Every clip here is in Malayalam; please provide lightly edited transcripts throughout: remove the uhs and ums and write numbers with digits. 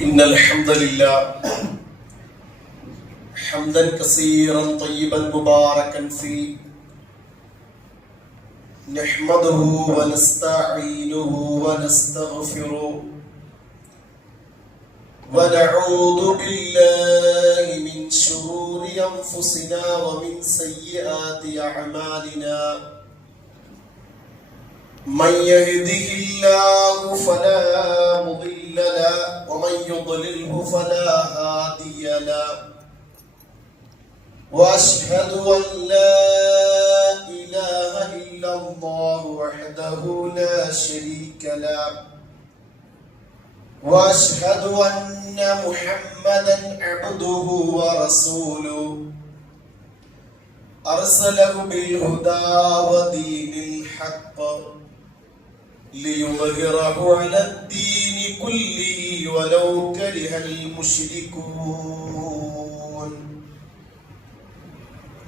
إن الحمد لله حمدا كثيرا طيبا مباركا فيه نحمده ونستعينه ونستغفره ونعوذ بالله من شرور أنفسنا ومن سيئات أعمالنا من يهده الله فلا مضل له ومن يضلله فلا هادي له واشهد ان لا اله الا الله وحده لا شريك له واشهد ان محمدا عبده ورسوله ارسله بالهدى ودين الحق ليظهره على الدين كله ولو كره المشركون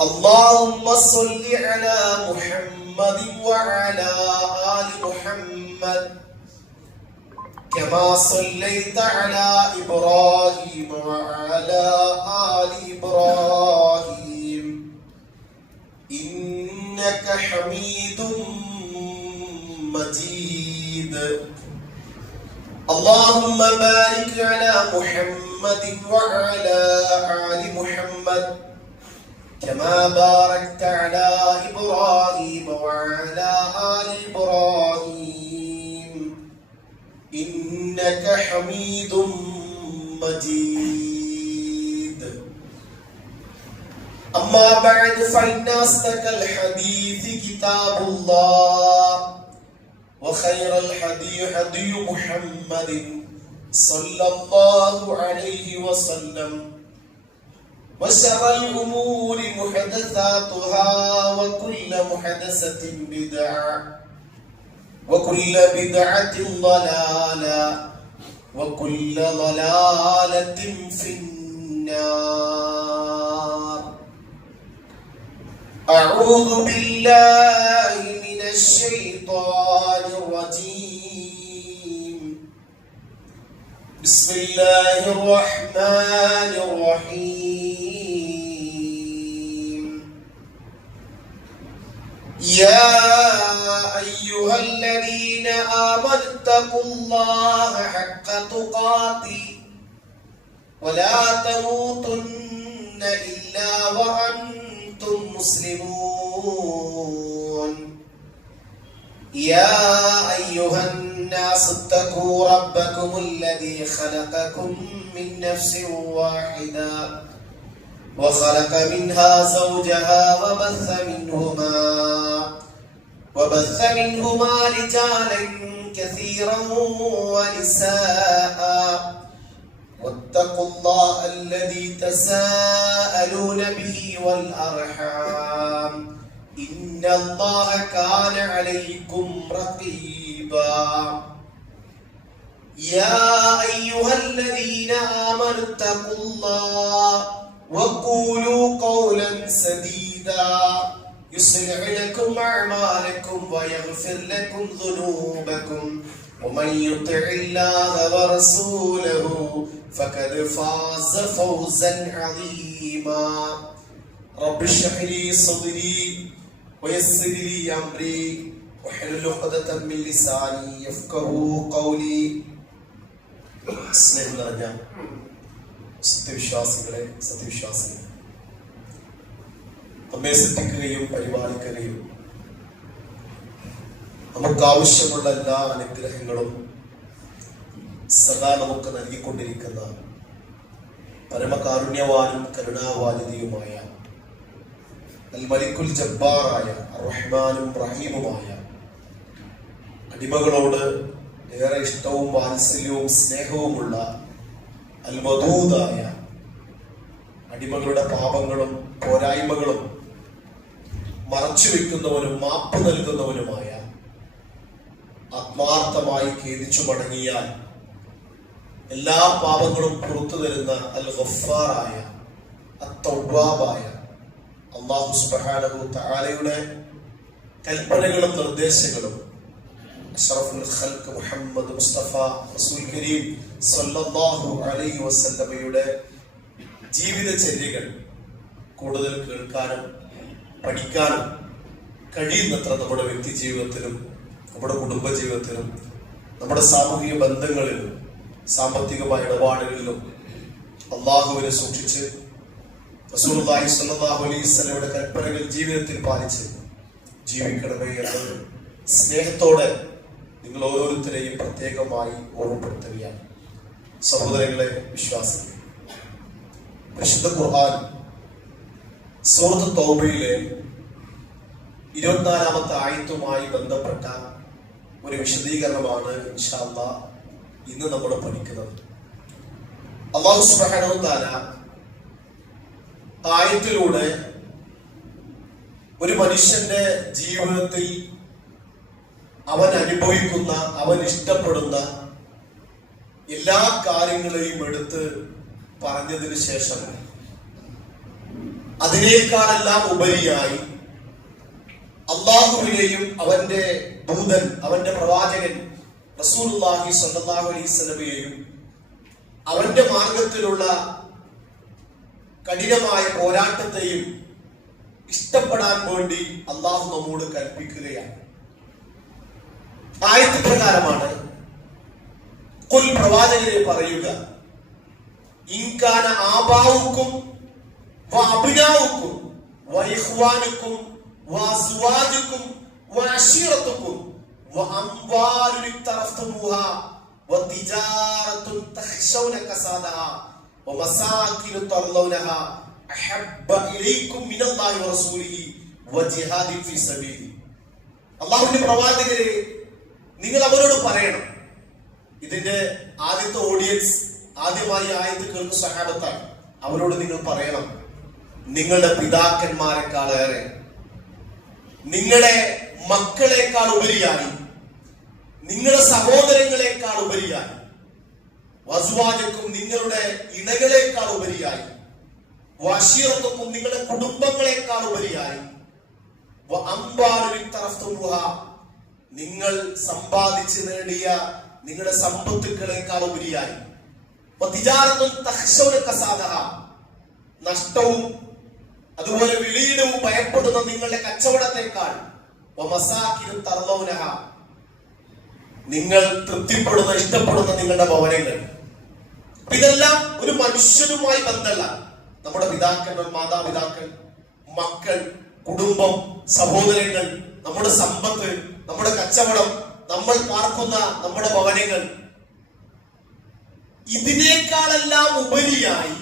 اللهم صل على محمد وعلى آل محمد كما صليت على إبراهيم وعلى آل إبراهيم إنك حميد مجيد اللهم بارك على محمد وعلى آل محمد كما باركت على إبراهيم وعلى آل إبراهيم إنك حميد مجيد أما بعد فإن أصدق الحديث كتاب الله وخير الحديث هدي محمد صلى الله عليه وسلم وشر الأمور محدثاتها وكل محدثة بدعة وكل بدعة ضلالة وكل ضلالة في النار أعوذ بالله من الشيطان الرجيم بسم الله الرحمن الرحيم يا أيها الذين آمنوا اتقوا الله حق تقاته ولا تموتن إلا وأنتم مسلمون يا أيها الناس اتقوا ربكم الذي خلقكم من نفس واحدة وخلق منها زوجها وبث منهما رجالا كثيرا ونساء واتقوا الله الذي تساءلون به والأرحام إن الله كان عليكم رقيبا يا أيها الذين آمنوا اتقوا الله وقولوا قولا سديدا يصلح لكم أعمالكم ويغفر لكم ذنوبكم ومن يطع الله ورسوله فقد فاز فوزا عظيما رب اشرح لي صدري ويسر لي أمري واحلل عقدة من لساني يفقهوا قولي സ്നേഹം നിറഞ്ഞ സത്യവിശ്വാസികളെ നമ്മെ സൃഷ്ടിക്കുകയും പരിപാലിക്കുകയും നമുക്ക് ആവശ്യമുള്ള എല്ലാ അനുഗ്രഹങ്ങളും സദാ നമുക്ക് നൽകിക്കൊണ്ടിരിക്കുന്ന പരമകാരുണ്യവാനും കരുണാവാലിദിയുമായ അൽ മലിക്കുൽ ജബ്ബാറായ റഹ്മാനും റഹീമുമായ അടിമകളോട് ഏറെ ഇഷ്ടവും വാത്സല്യവും സ്നേഹവുമുള്ള അൽ വദൂദായ അടിമകളുടെ പാപങ്ങളും പോരായ്മകളും മറച്ചു വെക്കുന്നവനും മാപ്പ് നൽകുന്നവനുമായ ആത്മാർത്ഥമായി ഖേദിച്ചു മടങ്ങിയാൽ എല്ലാ പാപങ്ങളും പുറത്തു തരുന്ന അൽ ഗഫ്ഫാറായ അത്തൗവാബായ അല്ലാഹു സുബ്ഹാനഹു തആലയുടെ കൽപ്പനകളും നിർദ്ദേശങ്ങളും അഷ്റഫുൽ ഖൽഖ് മുഹമ്മദ് മുസ്തഫ റസൂൽ കരീം സല്ലല്ലാഹു അലൈഹി വസല്ലമയുടെ ജീവിതചര്യകൾ കൂടുതൽ കേൾക്കാനും പഠിക്കാനും കഴിയുന്നത്ര നമ്മുടെ വ്യക്തി ജീവിതത്തിലും നമ്മുടെ കുടുംബ ജീവിതത്തിലും നമ്മുടെ സാമൂഹിക ബന്ധങ്ങളിലും സാമ്പത്തികമായ ഇടപാടുകളിലും അള്ളാഹുവിനെ സൂക്ഷിച്ച് റസൂലുള്ളാഹി സ്വല്ലല്ലാഹു അലൈഹി വസല്ലമയുടെ കൽപ്പനകൾ ജീവിതത്തിൽ പാലിച്ച് ജീവിക്കണമേ എന്ന് സ്നേഹത്തോടെ നിങ്ങൾ ഓരോരുത്തരെയും പ്രത്യേകമായി ഓർമ്മപ്പെടുത്തുകയാണ്. സഹോദരങ്ങളെ, വിശ്വാസികളെ, പരിശുദ്ധ ഖുർആൻ സൂറത്ത് തൗബയിലെ 24-ാമത്തെ ആയത്തുമായി ബന്ധപ്പെട്ട ഒരു വിശദീകരണമാണ് ഇൻഷാ അല്ലാഹ് ഇന്ന് നമ്മൾ പഠിക്കുന്നത്. അല്ലാഹു സുബ്ഹാനഹു വ തആല ആയത്തിലൂടെ ഒരു മനുഷ്യന്റെ ജീവിതത്തിൽ അവൻ അനുഭവിക്കുന്ന, അവൻ ഇഷ്ടപ്പെടുന്ന എല്ലാ കാര്യങ്ങളെയും എടുത്ത് പറഞ്ഞതിന് ശേഷം അതിനേക്കാളെല്ലാം ഉപരിയായി അള്ളാഹുവിനെയും അവന്റെ ദൂതൻ, അവന്റെ പ്രവാചകൻ റസൂലുള്ളാഹി സ്വല്ലല്ലാഹു അലൈഹി വസല്ലമയെയും അവന്റെ മാർഗത്തിലുള്ള കഠിനമായ പോരാട്ടത്തെയും ഇഷ്ടപ്പെടാൻ വേണ്ടി അള്ളാഹു നമ്മോട് കൽപ്പിക്കുകയാണ്. ആയത്ത് പ്രകാരമാണ്, ഖുൽ, പ്രവാചകരെ പറയുക, ഇൻകാന ആബാഉക്കും വഅബ്നാഉക്കും വഇഖ്വാനുക്കും വഅസ്വാജുക്കും വഅശീറത്തുക്കും വഅംവാലുൻ ഇഖ്തറഫ്തുമുഹാ വതിജാറത്തുൻ തഖ്ശൗന കസാദഹാ വമസാകിനു തർളൗനഹാ അഹബ്ബ ഇലൈക്കും മിനല്ലാഹി വറസൂലിഹി വജിഹാദിൻ ഫീ സബീലി. അല്ലാഹുവിന്റെ പ്രവാചകരെ, നിങ്ങൾ അവരോട് പറയണം. ഇതിന്റെ ആദ്യത്തെ ഓഡിയൻസ്, ആദ്യമായി ആയത്ത് കേൾക്കുന്ന സഹാബത്താണ്. അവരോട് നിങ്ങൾ പറയണം, നിങ്ങളുടെ പിതാക്കന്മാരെക്കാളേറെ, നിങ്ങളുടെ മക്കളെക്കാൾ ഉപരിയായി, നിങ്ങളുടെ സഹോദരങ്ങളെക്കാൾ ഉപരിയായി, വസ്വാജക്കും നിങ്ങളുടെ ഇണകളെക്കാൾ ഉപരിയായി, വശീറത്തുക്കും നിങ്ങളുടെ കുടുംബങ്ങളെക്കാൾ ഉപരിയായി, നിങ്ങൾ സമ്പാദിച്ച് നേടിയ നിങ്ങളുടെ സമ്പത്തുക്കളെക്കാൾ ഉപരിയായി, നഷ്ടവും അതുപോലെ വിലയിടവും ഭയപ്പെടുന്ന നിങ്ങളുടെ കച്ചവടത്തെക്കാൾ, നിങ്ങൾ തൃപ്തിപ്പെടുന്ന, ഇഷ്ടപ്പെടുന്ന നിങ്ങളുടെ ഭവനങ്ങൾ. ഇതെല്ലാം ഒരു മനുഷ്യനുമായി ബന്ധമല്ല. നമ്മുടെ പിതാക്കന്മാർ, മാതാപിതാക്കൾ, മക്കൾ, കുടുംബം, സഹോദരങ്ങൾ, നമ്മുടെ സമ്പത്ത്, നമ്മുടെ കച്ചവടം, നമ്മൾ പാർക്കുന്ന നമ്മുടെ ഭവനങ്ങൾ, ഇതിനേക്കാളെല്ലാം ഉപരിയായി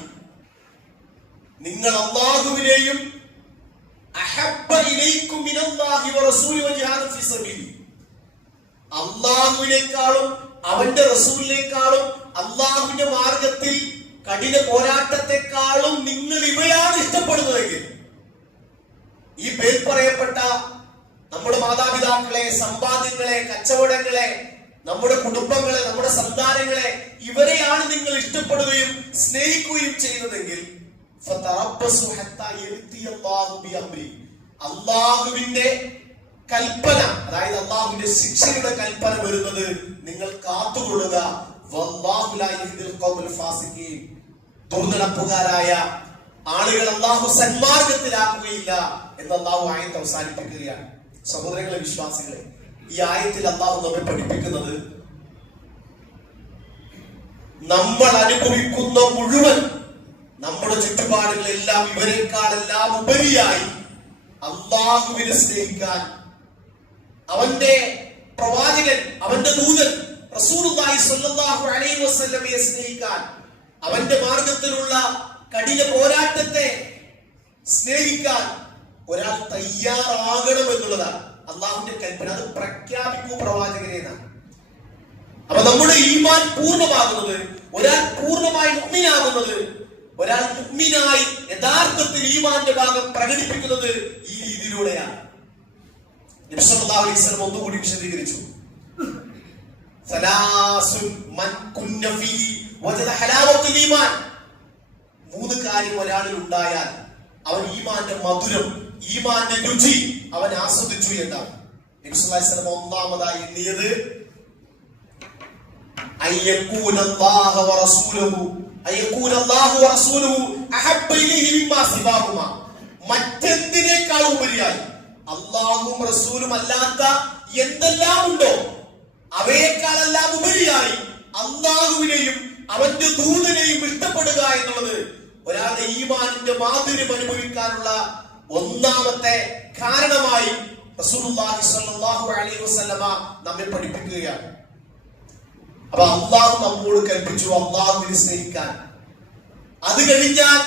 നിങ്ങൾ അല്ലാഹുവിനെയും അഹബ്ബ ഇലൈക്കും മിനല്ലാഹി വറസൂലിഹി വജിഹാദിൻ ഫീ സബീലി, അല്ലാഹുവിനേക്കാളും അവന്റെ റസൂലിനേക്കാളും അല്ലാഹുവിന്റെ മാർഗത്തിൽ കഠിന പോരാട്ടത്തെക്കാളും നിങ്ങൾ ഇവയാണ് ഇഷ്ടപ്പെടുന്നതെങ്കിൽ, ഈ പേർ പറയപ്പെട്ട നമ്മുടെ മാതാപിതാക്കളെ, സമ്പാദ്യങ്ങളെ, കച്ചവടങ്ങളെ, നമ്മുടെ കുടുംബങ്ങളെ, നമ്മുടെ സന്താനങ്ങളെ, ഇവരെയാണ് നിങ്ങൾ ഇഷ്ടപ്പെടുകയും സ്നേഹിക്കുകയും ചെയ്യുന്നതെങ്കിൽ, അള്ളാഹുവിന്റെ കൽപ്പന, അതായത് അള്ളാഹുവിന്റെ ശിക്ഷയുടെ കൽപ്പന വരുന്നത് നിങ്ങൾ കാത്തുകൊള്ളുക. ദുർനടപ്പുകാരായ ആളുകൾ അള്ളാഹു സന്മാർഗത്തിലാക്കുകയില്ല എന്ന് അള്ളാഹു ആയത്ത് അവസാനിപ്പിക്കുകയാണ്. സഹോദരങ്ങളെ, വിശ്വാസികളെ, ഈ ആയത്തിൽ അള്ളാഹു നമ്മെ പഠിപ്പിക്കുന്നത്, നമ്മൾ അനുഭവിക്കുന്ന മുഴുവൻ നമ്മുടെ ചുറ്റുപാടുകളെല്ലാം ഇവരെക്കാളെല്ലാം ഉപരിയായി അള്ളാഹുവിനെ സ്നേഹിക്കാൻ, അവന്റെ പ്രവാചകൻ, അവന്റെ ദൂതൻ റസൂലുള്ളാഹി സ്വല്ലല്ലാഹു അലൈഹി വസല്ലമയെ സ്നേഹിക്കാൻ, അവന്റെ മാർഗത്തിലുള്ള കഠിന പോരാട്ടത്തെ സ്നേഹിക്കാൻ ഒരാൾ തയ്യാറാകണം എന്നുള്ളതാണ് അള്ളാഹുവിന്റെ കൽപ്പന. അത് പ്രഖ്യാപിക്കൂ പ്രവാചകനെ എന്നാണ്. അപ്പൊ നമ്മുടെ ഈമാൻ പൂർണ്ണമാകുന്നത്, ഒരാൾ പൂർണ്ണമായി മുഅ്മിനാകുന്നത്, ഒരാൾ മുഅ്മിനായി യഥാർത്ഥത്തിൽ ഈമാന്റെ ഭാഗം പ്രകടിപ്പിക്കുന്നത് ഈ രീതിയിലൂടെയാണ്. നബി സല്ലല്ലാഹു അലൈഹി വസല്ലം ഒന്നുകൂടി വിശദീകരിച്ചു, സലാസുൻ മൻ കുന്ന ഫീഹി വജദ ഹലാവത്തുൽ ഈമാൻ. 3 കാര്യം ഒരാളിൽ ഉണ്ടായാൽ അവൻ ഈമാന്റെ മധുരം, ഈമാന്റെ രുചി അവൻ ആസ്വദിച്ചു എന്നാണ്. നബി സല്ലല്ലാഹു അലൈഹി വസല്ലം ഒന്നാമതായി എണ്ണിയത് അയ്യകൂനല്ലാഹു വറസൂലുഹു അഹബ്ബ ഇലൈഹി മിമ്മാ സിവാഹുമാ. മറ്റെന്തിനേക്കാൾ ഉപരിയായി അല്ലാഹുവും റസൂലും അല്ലാത്ത എന്തെല്ലാം ഉണ്ടോ അവയെക്കാളെല്ലാം ഉപരിയായി അല്ലാഹുവിനെയും അവന്റെ ദൂതനെയും ഇഷ്ടപ്പെടുക എന്നുള്ളത് ഒരാളുടെ ഈമാനിന്റെ മാധുര്യം അനുഭവിക്കാനുള്ള ഒന്നാമത്തെ കാരണമായി റസൂലുള്ളാഹി സ്വല്ലല്ലാഹു അലൈഹി വസല്ലമ നമ്മെ പഠിപ്പിക്കുകയാണ്. അപ്പൊ അല്ലാഹു നമ്മോട് കൽപ്പിച്ചു അല്ലാഹുവിനെ സ്നേഹിക്കാൻ. അത് കഴിഞ്ഞാൽ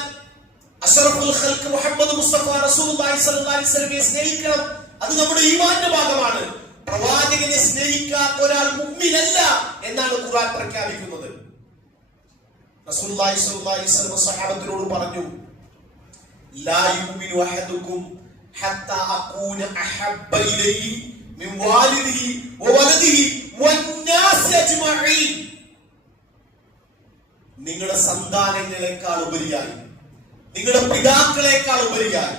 അഷ്റഫുൽ ഖൽഖ് മുഹമ്മദ് മുസ്തഫ റസൂലുള്ളാഹി സ്വല്ലല്ലാഹു അലൈഹി വസല്ലമയെ സ്നേഹിക്കണം. അത് നമ്മുടെ ഈമാനിന്റെ ഭാഗമാണ്. പ്രവാചകനെ സ്നേഹിക്കാത്ത ഒരാൾ മുഅ്മിനല്ല എന്നാണ് ഖുർആൻ പ്രഖ്യാപിക്കുന്നത്. റസൂലുള്ളാഹി സ്വല്ലല്ലാഹു അലൈഹി വസല്ലം സ്വഹാബത്തിനോട് പറഞ്ഞു, ലാ യുമിനു അഹദുക്കും ഹത്താ അകൂന അഹബ്ബ ഇലൈഹി മിൻ വാലിദിഹി വവലദിഹി വന്നാസി അജ്മഈൻ. നിങ്ങളുടെ സന്താനങ്ങളെക്കാൾ ഉപരിയായി, നിങ്ങളുടെ പിതാക്കളെക്കാൾ ഉപരിയായി,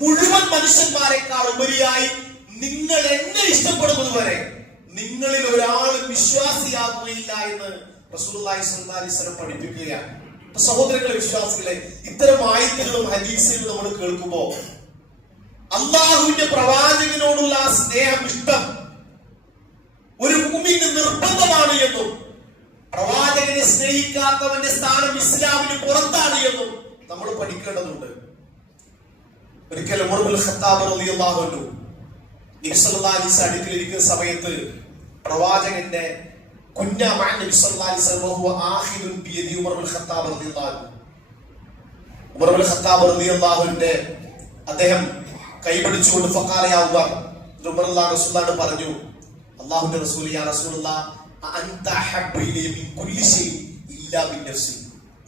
മുഴുവൻ മനുഷ്യന്മാരെക്കാൾ ഉപരിയായി നിങ്ങൾ എന്നെ ഇഷ്ടപ്പെടുന്നത് വരെ നിങ്ങളിൽ ഒരാളും വിശ്വാസിയാകുകയില്ല എന്ന് റസൂലുള്ളാഹി സ്വല്ലല്ലാഹു അലൈഹി വസല്ലം പഠിപ്പിക്കുകയാണ്. സഹോദരങ്ങളെ, വിശ്വാസികളെ, ഇത്തരം ആയത്തുകളും ഹദീസുകളും നമ്മൾ കേൾക്കുമ്പോൾ അല്ലാഹുവിന്റെ പ്രവാചകനോടുള്ള ആ സ്നേഹം, ഇഷ്ടം ഒരു മുഅ്മിന് നിർബന്ധമാണ് എന്നും പ്രവാചകനെ സ്നേഹിക്കാത്തവന്റെ സ്ഥാനം ഇസ്ലാമിന് പുറത്താണ് എന്നും നമ്മൾ പഠിക്കേണ്ടതുണ്ട്. ഒരിക്കൽ ഉമർ ഇബ്നുൽ ഖത്താബ് റളിയല്ലാഹു അൻഹു നബി സല്ലല്ലാഹു അലൈഹി വസല്ലം അടുക്കലിരിക്കുന്ന സമയത്ത് പ്രവാചകന്റെ കുഞ്ഞ മഅ നബി സല്ലല്ലാഹു അലൈഹി വസല്ലം വഹുവ ആഖിദുൻ ബിയദി ഉമർ ഇബ്നുൽ ഖത്താബ് റളിയല്ലാഹു അൻഹു. ഉമർ ഇബ്നുൽ ഖത്താബ് റളിയല്ലാഹു അൻഹുവിന്റെ അദ്ദേഹം കൈപിടിച്ചുകൊണ്ട് ഫഖാല യാ ഉമർ, ഉമർ റസൂലുള്ളാഹിനോട് പറഞ്ഞു, അല്ലാഹുവിന്റെ റസൂൽ, യാ റസൂലുള്ളാഹ് അൻത അഹബ്ബു ഇലൈ മിൻ കുല്ലി ഷൈഇ ഇല്ലാ ബിൻ നഫ്സി.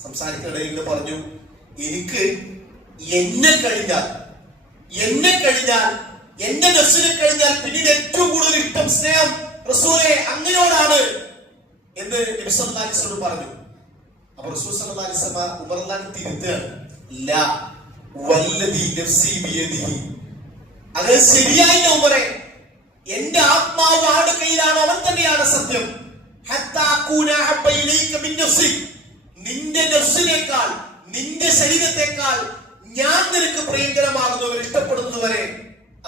സംസാരിക്കുന്നതിൽ പറഞ്ഞു, എനിക്ക് എന്നെ കഴിഞ്ഞാൽ എന്റെ നഫ്സിനെ കഴിഞ്ഞാൽ പിന്നീട് ഏറ്റവും കൂടുതൽ ഇഷ്ടം, സ്നേഹം റസൂലേ അങ്ങയോടാണ് എന്ന് നബി സല്ലല്ലാഹു അലൈഹി വസല്ലം പറഞ്ഞു. അപ്പോൾ റസൂൽ സല്ലല്ലാഹു അലൈഹി വസല്ലം ഉമറിനെ തിരുത്തുകയാണ്, ലാ വല്ലദി നഫ്സി ബിയദിഹി. അത് ശരിയായി ഉമറേ, എന്റെ ആത്മാവ് ആരുടെ കയ്യിലാണ് അവൻ തന്നെയാണ് സത്യം. ഹത്താ അകൂന അഹബ്ബ ഇലൈക മിൻ നഫ്സി. നിന്റെ നഫ്സിനേക്കാൾ, നിന്റെ ശരീരത്തെക്കാൾ ഞാൻ നിനക്ക് പ്രിയങ്കരമാകുന്നവർ ഇഷ്ടപ്പെടുന്നത് വരെ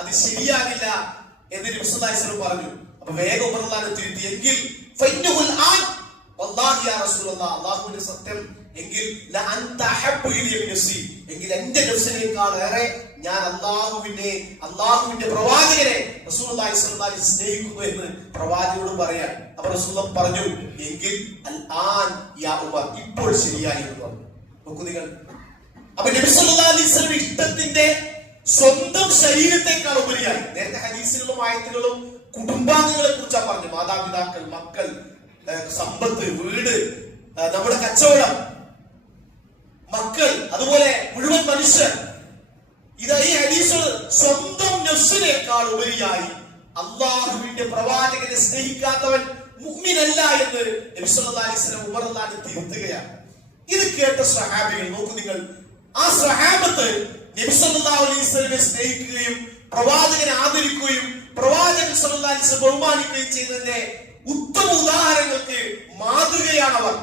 അത് ശരിയാകില്ല എന്ന് നബി സല്ലല്ലാഹു അലൈഹി വസല്ലം പറഞ്ഞു. അപ്പൊ വേഗം ഉമർ റളിയല്ലാഹു തിരുത്തി, എങ്കിൽ ഫൈനഹുൽ ആൻ വല്ലാഹി യാ റസൂലല്ലാഹ്, അല്ലാഹുവിന്റെ സത്യം, എങ്കിൽ ല അൻത അഹബ്ബു ഇലൈ മിൻ നഫ്സി, എങ്കിൽ എന്റെ നഫ്സിനേക്കാൾ ഏറെ ഞാൻ അല്ലാഹുവിന്റെ പ്രവാചകനെ റസൂലുള്ളാഹി സ്വല്ലല്ലാഹു അലൈഹി വസല്ലം സ്നേഹിക്കുന്നു എന്ന് പ്രവാചകനോട് പറയാൻ. അപ്പൊ റസൂലുള്ളാഹി പറഞ്ഞു, എങ്കിൽ അൽ ആൻ യാ ഉമർ, ഇപ്പോൾ ശരിയായി എന്ന് പറഞ്ഞു. നോക്കൂ നിങ്ങൾ. അപ്പൊ നബി സല്ലല്ലാഹു അലൈഹി വസല്ലം ഇഷ്ടത്തിന്റെ സ്വന്തം ശരീരത്തെക്കാൾ ഉപരിയായി, നേരത്തെ ഹദീസുകളും ആയത്തുകളും കുടുംബാംഗങ്ങളെ കുറിച്ചാണ് പറഞ്ഞു. മാതാപിതാക്കൾ, മക്കൾ, സമ്പത്ത്, വീട്, നമ്മുടെ കച്ചവടം, മക്കൾ, അതുപോലെ മുഴുവൻ മനുഷ്യർ. ഇത് ഈ ഹദീസ് സ്വന്തം നഫ്സിനേക്കാൾ ഉപരിയായി അല്ലാഹുവിന്റെ പ്രവാചകനെ സ്നേഹിക്കാത്തവൻ മുഅ്മിനല്ല എന്ന് നബി സല്ലല്ലാഹു അലൈഹി വസല്ലം ഉമർ റളിയല്ലാഹു അൻഹു തിരുത്തുകയാണ്. ഇത് കേട്ട സ്വഹാബികൾ, നോക്കൂ നിങ്ങൾ, ആ സ്വഹാബത്ത് നബി സല്ലല്ലാഹു അലൈഹി വസല്ലമയെ സ്നേഹിക്കുകയും പ്രവാചകനെ ആദരിക്കുകയും പ്രവാചകൻ സല്ലല്ലാഹു അലൈഹി വസല്ലം ബഹുമാനിക്കുകയും ചെയ്തതിന്റെ ഉത്തമ ഉദാഹരണങ്ങൾക്ക് മാതൃകയാണവർ.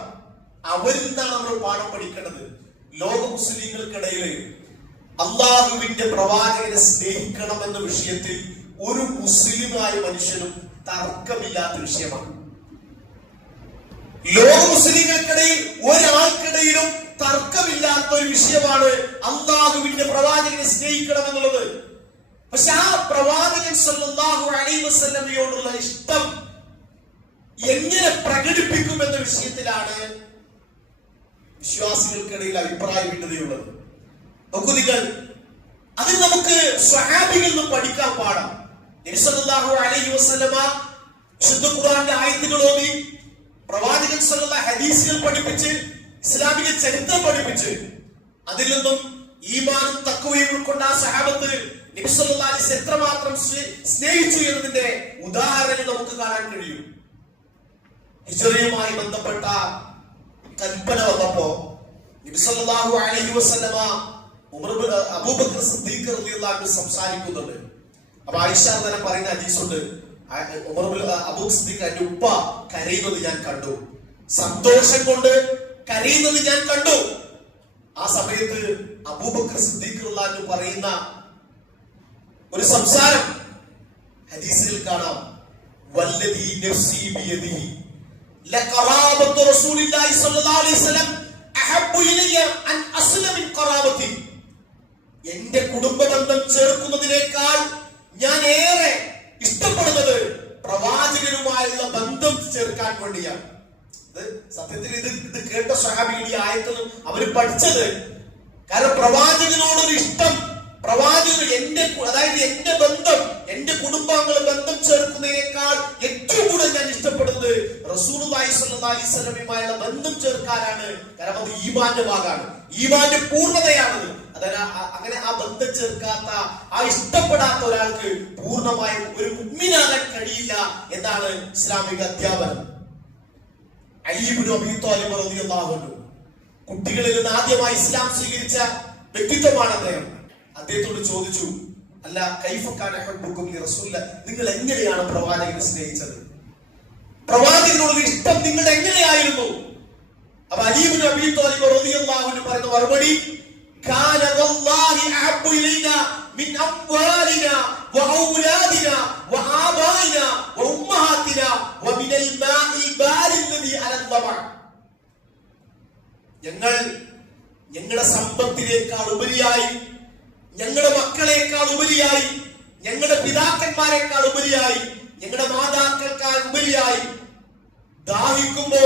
അവരിൽ നിന്നാണ് നമ്മൾ പാഠം പഠിക്കേണ്ടത്. ലോക മുസ്ലിങ്ങൾക്കിടയിൽ അല്ലാഹുവിന്റെ പ്രവാചകനെ സ്നേഹിക്കണം എന്ന വിഷയത്തിൽ ഒരു മുസ്ലിമായ മനുഷ്യനും തർക്കമില്ലാത്ത വിഷയമാണ്. ലോക മുസ്ലിങ്ങൾക്കിടയിൽ ഒരാൾക്കിടയിലും തർക്കമില്ലാത്ത ഒരു വിഷയമാണ് അല്ലാഹുവിന്റെ പ്രവാചകനെ സ്നേഹിക്കണം എന്നുള്ളത്. പക്ഷെ ആ പ്രവാചകൻ സല്ലല്ലാഹു അലൈഹി വസല്ലമയോടുള്ള ഇഷ്ടം എങ്ങനെ പ്രകടിപ്പിക്കും എന്ന വിഷയത്തിലാണ് വിശ്വാസികൾക്കിടയിൽ അഭിപ്രായ ഭിന്നതയുള്ളത്. നോക്കൂ നിങ്ങൾ, അതിൽ നമുക്ക് സ്വഹാബികളിൽ നിന്ന് പഠിക്കാൻ പാടാം. നബി സല്ലല്ലാഹു അലൈഹി വസല്ലമ വിശുദ്ധ ഖുർആന്റെ ആയത്തുകൾ ഓതി, പ്രവാചകൻ സല്ലല്ലാഹു ഹദീസുകൾ പഠിപ്പിച്ച്, ഇസ്ലാമിക ചരിത്രം പഠിപ്പിച്ച്, അതിൽ നിന്നും ഈമാനും തഖ്വയും ഉൾക്കൊണ്ട ആ സഹാബത്ത് നബി സല്ലല്ലാഹു അലൈഹി വസല്ലം എത്രമാത്രം സ്നേഹിച്ചു എന്നതിന്റെ ഉദാഹരണങ്ങൾ നമുക്ക് കാണാൻ കഴിയും. ഹിജ്റയുമായി ബന്ധപ്പെട്ട കൽപ്പന വന്നപ്പോ നബി സല്ലല്ലാഹു അലൈഹി വസല്ലമ അബൂബക്കർ സിദ്ദീഖ് റളിയല്ലാഹു അൻഹു സംസാരിക്കുന്നുണ്ട്. അപ്പൊ ആയിഷ തന്നെ പറയുന്ന ഹദീസുണ്ട്, അബൂ സിദ്ദീഖ് എന്റെ ഉപ്പ കരയുന്നത് ഞാൻ കണ്ടു, സന്തോഷം കൊണ്ട് കരയുന്നത് ഞാൻ കണ്ടു. ആ സമയത്ത് അബൂബക്കർ സിദ്ദീഖ് റളിയല്ലാഹു അൻഹു പറയുന്ന ഒരു സംസാരം ഹദീസിൽ കാണാം, വല്ലദീ നഫ്സി ബിയദിഹി ലഖറാബത്തു റസൂലില്ലാഹി സ്വല്ലല്ലാഹു അലൈഹി വസല്ലം അഹബ്ബു ഇലയ്യ അൻ അസ്ല മിൻ ഖറാബതി. എന്റെ കുടുംബ ബന്ധം ചേർക്കുന്നതിനേക്കാൾ ഞാൻ ഏറെ ഇഷ്ടപ്പെടുന്നത് പ്രവാചകനുമായുള്ള ബന്ധം ചേർക്കാൻ വേണ്ടിയാണ്. സത്യത്തിൽ ഇത് കേട്ട സ്വഹാബികൾ ഈ ആയത്തിൽ അവർ പഠിച്ചത്, കാരണം പ്രവാചകനോടൊരു ഇഷ്ടം, പ്രവാചകൻ അതായത് എന്റെ ബന്ധം, എന്റെ കുടുംബാംഗങ്ങളെ ബന്ധം ചേർക്കുന്നതിനേക്കാൾ ഏറ്റവും കൂടുതൽ ഞാൻ ഇഷ്ടപ്പെടുന്നത് റസൂലുള്ളാഹി സ്വല്ലല്ലാഹു അലൈഹി വസല്ലമയുമായുള്ള ബന്ധം ചേർക്കാനാണ്. കാരണം അത് ഈമാന്റെ ഭാഗമാണ്, ഈമാന്റെ പൂർണ്ണതയാണത്. അങ്ങനെ ആ ബന്ധം ചേർക്കാത്ത, ആ ഇഷ്ടപ്പെടാത്ത ഒരാൾക്ക് പൂർണ്ണമായും ഒരു മുഅ്മിനാകാൻ കഴിയില്ല എന്നാണ് ഇസ്ലാമിക അധ്യാപനം. അലി ഇബ്നു അബീ ത്വാലിബ് റളിയല്ലാഹു അൻഹു കുട്ടികളിൽ നിന്ന് ആദ്യമായി ഇസ്ലാം സ്വീകരിച്ച വ്യക്തിത്വമാണ് അദ്ദേഹം. അദ്ദേഹത്തോട് ചോദിച്ചു, അല്ല കൈഫ കാന ഹുബ്ബുക്കും ലിറസൂലില്ലാഹ്, നിങ്ങൾ എങ്ങനെയാണ് പ്രവാചകനെ സ്നേഹിച്ചത്, പ്രവാചകനോട് ഇഷ്ടം നിങ്ങൾ എങ്ങനെയായിരുന്നു? അപ്പൊ അലി ഇബ്നു അബീ ത്വാലിബ് റളിയല്ലാഹു അൻഹു പറയുന്ന മറുപടി, കാന വല്ലാഹി അഹബ്ബു ഇലൈനാ മിൻ അംവാലിനാ വഔലാദിനാ വആബായിനാ വഉമ്മഹാതിനാ വമിനൽ മാഇൽ ബാരിൽ ലദി അലദ്ദമ. ഞങ്ങളുടെ സമ്പത്തിനേക്കാൾ ഉപരിയായി, ഞങ്ങളുടെ മക്കളെക്കാൾ ഉപരിയായി, ഞങ്ങളുടെ പിതാക്കന്മാരെക്കാൾ ഉപരിയായി, ഞങ്ങളുടെ മാതാക്കൾക്കാൾ ഉപരിയായി, ദാഹിക്കുമ്പോ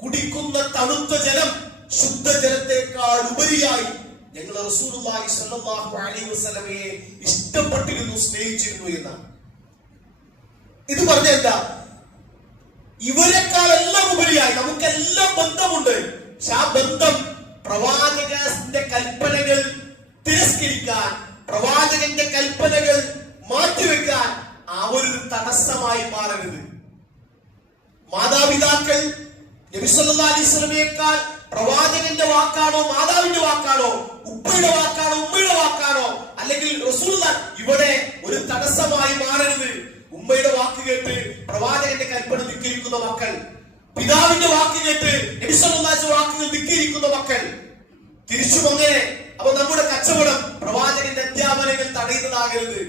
കുടിക്കുന്ന തണുത്ത ജലം ശുദ്ധജലത്തെക്കാൾ ഉപരിയായി ഞങ്ങൾ റസൂലുള്ളാഹി സ്വല്ലല്ലാഹു അലൈഹി വസല്ലമയെ ഇഷ്ടപ്പെട്ടിരുന്നു, സ്നേഹിച്ചിരുന്നു എന്നാണ്. ഇത് പറഞ്ഞ എന്താ, ഇവരെക്കാൾ എല്ലാം ഉപരിയായി നമുക്കെല്ലാം ബന്ധമുണ്ട്. പക്ഷെ ആ ബന്ധം പ്രവാചകന്റെ കൽപ്പനകൾ തിരസ്കരിക്കാൻ, പ്രവാചകന്റെ കൽപ്പനകൾ മാറ്റിവെക്കാൻ അവരൊരു തടസ്സമായി മാറരുത്. മാതാപിതാക്കൾ നബി സല്ലല്ലാഹു അലൈഹി വസല്ലമയേക്കാൾ പ്രവാചകന്റെ വാക്കാണോ, മാതാവിന്റെ വാക്കാണോ, ഉപ്പയുടെ വാക്കാണോ, ഉമ്മയുടെ വാക്കാണോ, അല്ലെങ്കിൽ റസൂലുള്ളാഹി, ഇവിടെ ഒരു തടസ്സമായി മാറരുത്. ഉമ്മയുടെ വാക്ക് കേട്ട് പ്രവാചകന്റെ കൽപ്പന ധിക്കരിക്കുന്ന മക്കൾ, പിതാവിന്റെ വാക്ക് കേട്ട് നബി സല്ലല്ലാഹു അലൈഹി വസല്ലം വാക്കുകൾ ധിക്കരിക്കുന്ന മക്കൾ, തിരിച്ചും അങ്ങനെ. അപ്പൊ നമ്മുടെ കച്ചവടം പ്രവാചകന്റെ അധ്യാപനങ്ങൾ തടയുന്നതാകരുത്,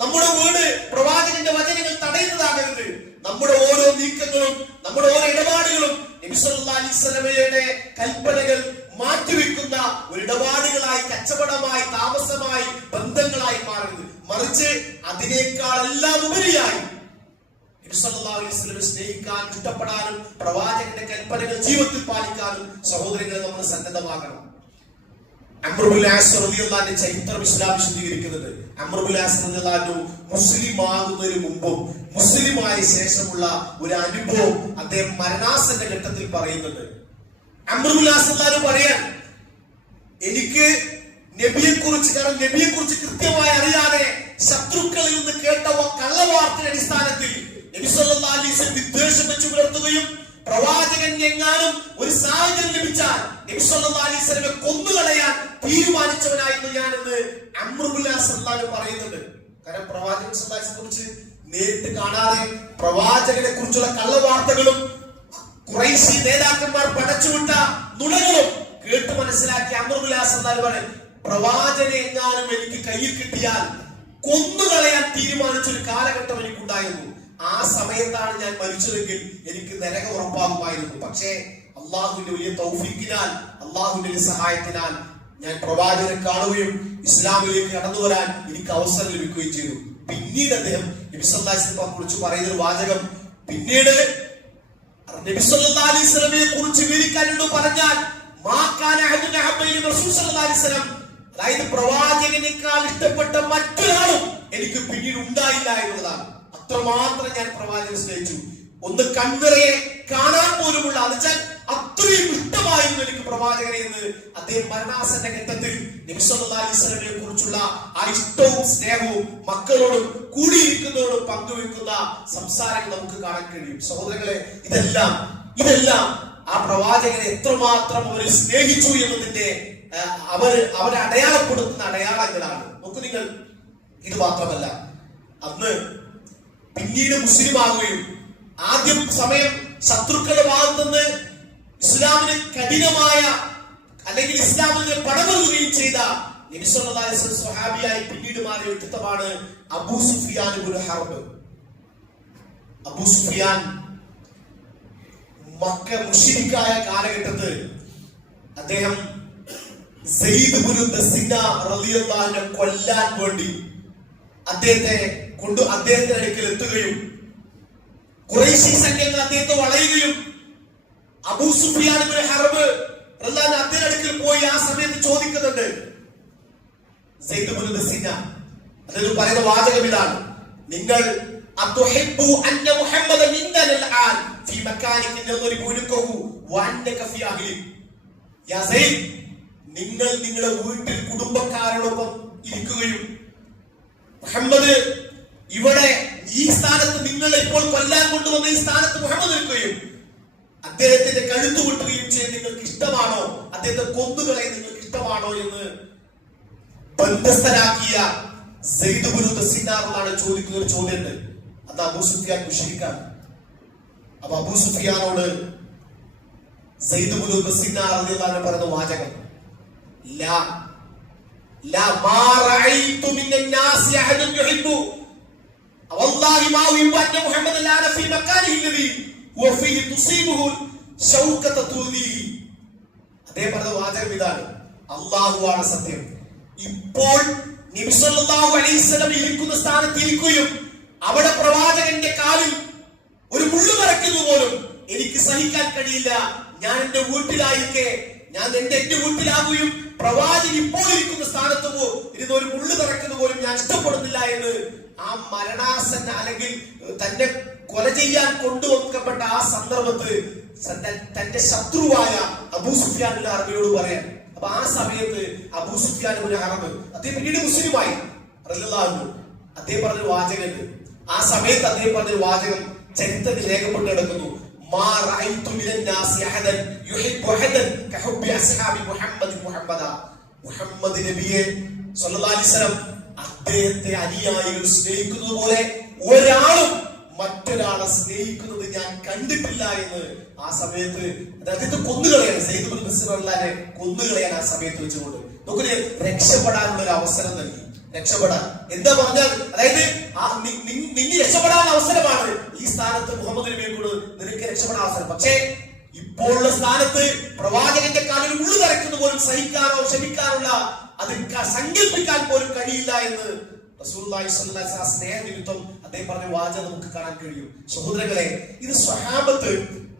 നമ്മുടെ വീട് പ്രവാചകന്റെ വചനങ്ങൾ തടയുന്നതാകരുത്. നമ്മുടെ ഓരോ നീക്കങ്ങളും, നമ്മുടെ ഓരോ ഇടപാടുകളും നബി സല്ലല്ലാഹു അലൈഹി വസല്ലമയുടെ കൽപ്പനകൾ മാറ്റിവെക്കുന്ന ഒരു ഇടപാടുകളായി, കച്ചവടമായി, താമസമായി, ബന്ധങ്ങളായി മാറരുത്. മറിച്ച് അതിനേക്കാൾ എല്ലാം ഉപരിയായി നബി സല്ലല്ലാഹു അലൈഹി വസല്ലമയെ സ്നേഹിക്കാനും ഇഷ്ടപ്പെടാനും പ്രവാചകന്റെ കൽപ്പനകൾ ജീവിതത്തിൽ പാലിക്കാനും സഹോദരങ്ങളെ നമ്മൾ സന്നദ്ധമാകണം. അംർ ഇബ്നുൽ ആസ് റളിയല്ലാഹു അൻഹു ചരിത്രം ഇസ്ലാം വിശദീകരിക്കുന്നത്, അംർ ഇബ്നുൽ ആസ് റളിയല്ലാഹു അൻഹു മുസ്ലിം ആകുന്നതിന് മുമ്പും മുസ്ലിമായ ശേഷമുള്ള ഒരു അനുഭവം അദ്ദേഹം മരണാസന്ന ഘട്ടത്തിൽ പറയുന്നുണ്ട്. അംർ ഇബ്നുൽ ആസ് റളിയല്ലാഹു അൻഹു പറയാൻ, എനിക്ക് നബിയെക്കുറിച്ച്, കാരണം നബിയെക്കുറിച്ച് കൃത്യമായി അറിയാതെ ശത്രുക്കളിൽ നിന്ന് കേട്ട കള്ളവാർത്തയുടെ അടിസ്ഥാനത്തിൽ നബി സല്ലല്ലാഹു അലൈഹി വസല്ലം വിദ്വേഷം വെച്ച് പുലർത്തുകയും പ്രവാചകൻ എങ്ങാനും ഒരു സാഹചര്യം ലഭിച്ചാൽ നബി സല്ലല്ലാഹു അലൈഹി വസല്ലമയെ കൊന്നുകളയാൻ തീരുമാനിച്ചവനായിരുന്നു ഞാനെന്ന് അംർ ഇബ്നുൽ ആസ് റളിയല്ലാഹു അൻഹു പറയുന്നുണ്ട്. കാരണം പ്രവാചകൻ സല്ലല്ലാഹു അലൈഹി വസല്ലമയെ കുറിച്ച് നേരിട്ട് കാണാതെ പ്രവാചകനെ കുറിച്ചുള്ള കള്ളവാർത്തകളും ഖുറൈശി നേതാക്കന്മാർ പടച്ചുവിട്ട നുണകളും കേട്ട് മനസ്സിലാക്കി അംർ ഇബ്നുൽ ആസ് റളിയല്ലാഹു അൻഹു പറയും, പ്രവാചകനെ എങ്ങാനും എനിക്ക് കയ്യിൽ കിട്ടിയാൽ കൊന്നുകളയാൻ തീരുമാനിച്ച ഒരു കാലഘട്ടം എനിക്കുണ്ടായിരുന്നു. ആ സമയത്താണ് ഞാൻ മരിച്ചതെങ്കിൽ എനിക്ക് നരകം ഉറപ്പാകുമായിരുന്നു. പക്ഷേ അള്ളാഹുവിന്റെ വലിയ തൗഫീഖിനാൽ, അള്ളാഹുവിന്റെ സഹായത്തിനാൽ ഞാൻ പ്രവാചകനെ കാണുകയും ഇസ്ലാമിലേക്ക് കടന്നു വരാൻ എനിക്ക് അവസരം ലഭിക്കുകയും ചെയ്തു. പിന്നീട് അദ്ദേഹം നബി സല്ലല്ലാഹു അലൈഹി വസല്ലമയെ കുറിച്ച് പറയുന്ന ഒരു വാചകം, പിന്നീട് നബി സല്ലല്ലാഹു അലൈഹി വസല്ലമയെ കുറിച്ച് വിവരിക്കാനുണ്ട് പറഞ്ഞാൽ റസൂൽ സല്ലല്ലാഹു അലൈഹി വസല്ലം, അതായത് പ്രവാചകനേക്കാൾ ഇഷ്ടപ്പെട്ട മറ്റൊരാളും എനിക്ക് പിന്നീട് ഉണ്ടായില്ല എന്നുള്ളതാണ്. അത്രമാത്രം ഞാൻ പ്രവാചകനെ സ്നേഹിച്ചു. ഒന്ന് കണ്ണിറയെ കാണാൻ പോലുമുള്ള, എന്നുവെച്ചാൽ അത്രയും ഇഷ്ടമായിരുന്നു എനിക്ക് പ്രവാചകനെ എന്ന് അദ്ദേഹം മരണാസന്ന ഘട്ടത്തിൽ നബി സല്ലല്ലാഹു അലൈഹി വസല്ലമയെ കുറിച്ചുള്ള ആ ഇഷ്ടവും സ്നേഹവും മക്കളോടും കൂടിയിരിക്കുന്നതോടും പങ്കുവെക്കുന്ന സംസാരങ്ങൾ നമുക്ക് കാണാൻ കഴിയും. സഹോദരങ്ങളെ, ഇതെല്ലാം ആ പ്രവാചകനെ എത്രമാത്രം അവരെ സ്നേഹിച്ചു എന്നതിന്റെ അവരെ അടയാളപ്പെടുത്തുന്ന അടയാളങ്ങളാണ്. നോക്കൂ നിങ്ങൾ, ഇത് മാത്രമല്ല, അന്ന് പിന്നീട് മുസ്ലിം ആവുകയും ആദ്യം സമയം ശത്രുക്കളുടെ ഭാഗത്തുനിന്ന് ഇസ്ലാമിന് കഠിനമായ അല്ലെങ്കിൽ ഇസ്ലാമിന് പടമറുകയും ചെയ്ത നബി സല്ലല്ലാഹു അലൈഹി വസല്ലം സ്വഹാബിയായി പിന്നീട് മാറിയ വ്യക്തിത്വമാണ് അബൂ സുഫിയാൻ ഇബ്നു ഹർബ്. അബൂ സുഫിയാൻ മക്ക മുശ്രിക്കായ കാലഘട്ടത്തിൽ അദ്ദേഹം സയ്യിദ് ഇബ്നു ദസിന റളിയല്ലാഹു അൻഹു കൊല്ലാൻ വേണ്ടി അദ്ദേഹത്തിന്റെ അടുക്കൽ എത്തുകയും ഖുറൈശി സംഘങ്ങൾ അദ്ദേഹത്തെ വളയുകയും അബൂ സുഫിയാൻ ഇബ്നു ഹർബ് റളിയല്ലാഹു അൻഹു അദ്ദേഹത്തിന്റെ അടുക്കൽ പോയി ആ സമയത്ത് ചോദിക്കുന്നുണ്ട്. സയ്യിദ് ഇബ്നു ദസിന അദ്ദേഹം പറയുന്ന വാചകം ഇതാണ്: നിങ്ങൾ അതുഹിബ്ബു അന്ന മുഹമ്മദൻ ഇൻദന അൽആൻ ഫീ മകാനിക നദരിബുനകഹു വഅന്നക ഫീ അഹ്ലി. യാ സയ്യിദ്, നിങ്ങൾ നിങ്ങളുടെ വീട്ടിൽ കുടുംബക്കാരോടൊപ്പം ഇരിക്കുകയും മുഹമ്മദ് ഇവിടെ ഈ സ്ഥാനത്ത് നിങ്ങൾ ഇപ്പോൾ കൊല്ലാൻ കൊണ്ടുവന്ന ഈ സ്ഥാനത്ത് മുഹമ്മദ് നിൽക്കുകയും അദ്ദേഹത്തിന്റെ കഴുത്തു വെട്ടുകയും ചെയ്യാൻ നിങ്ങൾക്ക് ഇഷ്ടമാണോ, അദ്ദേഹത്തെ കൊന്നുകളയാൻ നിങ്ങൾക്ക് ഇഷ്ടമാണോ എന്ന് ബന്ധസ്ഥനാക്കിയ സയ്യിദ് ഇബ്നു ദസിനാറാണ് ചോദിക്കുന്ന ഒരു ചോദ്യമുണ്ട്. അത് അബൂ സുഫിയാൻ മുശ്രിക്കാണ്. അപ്പൊ അബൂ സുഫിയാനോട് സയ്യിദ് ഇബ്നു ദസിനാർ റളിയല്ലാഹു അൻഹു പറയുന്ന വാചകം, ലാ ലാ മാ റഅയ്തു മിനൻ നാസി അഹദൻ യുഹിബ്ബു വല്ലാഹി മാ യുഹിബ്ബു അന്ന മുഹമ്മദൻ ലാന ഫീ മകാനിഹി അല്ലദീ വ ഫീഹി തുസീബുഹു ശൗകത തുദീഹി. അദ്ദേഹം പറഞ്ഞ വാചകം ഇതാണ്: അല്ലാഹുവാണ് സത്യം, ഇപ്പോൾ നബി സല്ലല്ലാഹു അലൈഹി വസല്ലം ഇരിക്കുന്ന സ്ഥാനത്ത് ഇരിക്കുകയും അവിടെ പ്രവാചകന്റെ കാലിൽ ഒരു മുള്ളു തറയ്ക്കുന്നത് പോലും എനിക്ക് സഹിക്കാൻ കഴിയില്ല. ഞാൻ എന്റെ വീട്ടിലായിരിക്കെ ഞാൻ എന്റെ വീട്ടിലാകുകയും പ്രവാചകൻ ഇപ്പോൾ ഇരിക്കുന്ന സ്ഥാനത്ത് ഇരുന്ന് ഒരു മുള്ളു തറയ്ക്കുന്നത് പോലും ഞാൻ ഇഷ്ടപ്പെടുന്നില്ല എന്ന് ആ മരണാസന്ന അല്ലെങ്കിൽ തന്നെ കൊല ചെയ്യാൻ കൊണ്ടുവെക്കപ്പെട്ട ആ സന്ദർഭത്തിൽ തന്റെ ശത്രുവായ അബൂ സുഫിയാൻ അറബിയോട് പറയാൻ. അപ്പൊ ആ സമയത്ത് അബൂ സുഫിയാൻ അറബ് അദ്ദേഹം പിന്നീട് മുസ്ലിമായി റളിയല്ലാഹു അൻഹു. അദ്ദേഹം പറഞ്ഞൊരു വാചകമുണ്ട്. ആ സമയത്ത് അദ്ദേഹം പറഞ്ഞൊരു വാചകം ചരിത്രത്തിൽ രേഖപ്പെട്ട് കിടക്കുന്നു: മാ റഅയ്തു മിനൻ നാസി അഹദൻ യുഹിബ്ബു അഹദൻ കഹുബ്ബി അസ്ഹാബി മുഹമ്മദ. മുഹമ്മദ് നബിയെ സ്വല്ലല്ലാഹു അലൈഹി വസല്ലം അദ്ദേഹത്തെ അനുയായികൾ സ്നേഹിക്കുന്നത് പോലെ ഒരാളും മറ്റൊരാളെ സ്നേഹിക്കുന്നത് ഞാൻ കണ്ടിട്ടില്ല എന്ന് ആ സമയത്ത് അദ്ദേഹത്തെ കൊന്നുകളയാൻ, സയ്യിദ് ഇബ്നു ദസിന റളിയല്ലാഹു അൻഹു കൊന്നുകളയാൻ ആ സമയത്ത് വെച്ചുകൊണ്ട് നമുക്കൊരു രക്ഷപ്പെടാനുള്ള ഒരു അവസരം നൽകി. രക്ഷപ്പെടാൻ എന്താ പറഞ്ഞാൽ, അതായത് നിന്നെ രക്ഷപ്പെടാനുള്ള അവസരമാണ് ഈ സ്ഥാനത്ത് മുഹമ്മദ് നബിയെ കൊണ്ട് നിനക്ക് രക്ഷപ്പെടാൻ അവസരം. പക്ഷേ ഇപ്പോഴുള്ള സ്ഥാനത്ത് പ്രവാചകന്റെ കാലിൽ ഉള്ളു തറയ്ക്കുന്ന പോലും സഹിക്കാനോ ക്ഷമിക്കാനുള്ള അത് സങ്കല്പിക്കാൻ പോലും കഴിയില്ല എന്ന് റസൂലുള്ളാഹി സ്വല്ലല്ലാഹു അലൈഹി വസല്ലം സ്നേഹ നിമിത്തം അദ്ദേഹം പറഞ്ഞ വാചകം നമുക്ക് കാണാൻ കഴിയും. സഹോദരങ്ങളെ, ഇത് സ്വഹാബത്ത്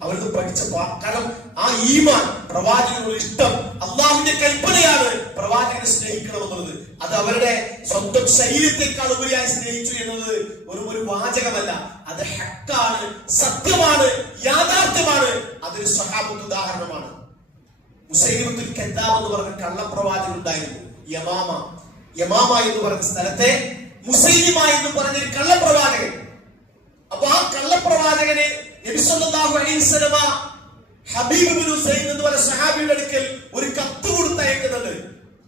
അവർക്ക് പഠിച്ച കാരണം ആ ഈമാൻ, പ്രവാചകനോട് ഇഷ്ടം, അള്ളാഹുവിന്റെ കൽപ്പനയാണ് പ്രവാചകനെ സ്നേഹിക്കണമെന്നുള്ളത്. അത് അവരുടെ സ്വന്തം ശരീരത്തെക്കാൾ ഉപരിയായി സ്നേഹിച്ചു എന്നത് ഒരു വാചകമല്ല, അത് ഹക്കാണ്, സത്യമാണ്, യാഥാർത്ഥ്യമാണ്. അതൊരു സ്വഹാബത്ത് ഉദാഹരണമാണ്. മുസൈലിമത്തുൽ കദ്ദാബ് എന്ന് പറഞ്ഞ കള്ളപ്രവാചകൻ ഉണ്ടായിരുന്നു. യമാമ എന്ന് പറഞ്ഞ സ്ഥലത്തെ മുസൈലിമ എന്ന് പറഞ്ഞൊരു കള്ളപ്രവാചകൻ. അപ്പൊ ആ കള്ളപ്രവാചകനെ നബി സല്ലല്ലാഹു അലൈഹി വസല്ലമ ഹബീബ് ഇബ്നു സൈദ് എന്ന് പറഞ്ഞ സഹാബിയുടെ അടുക്കൽ ഒരു കത്ത് കൊടുത്തയക്കുന്നുണ്ട്.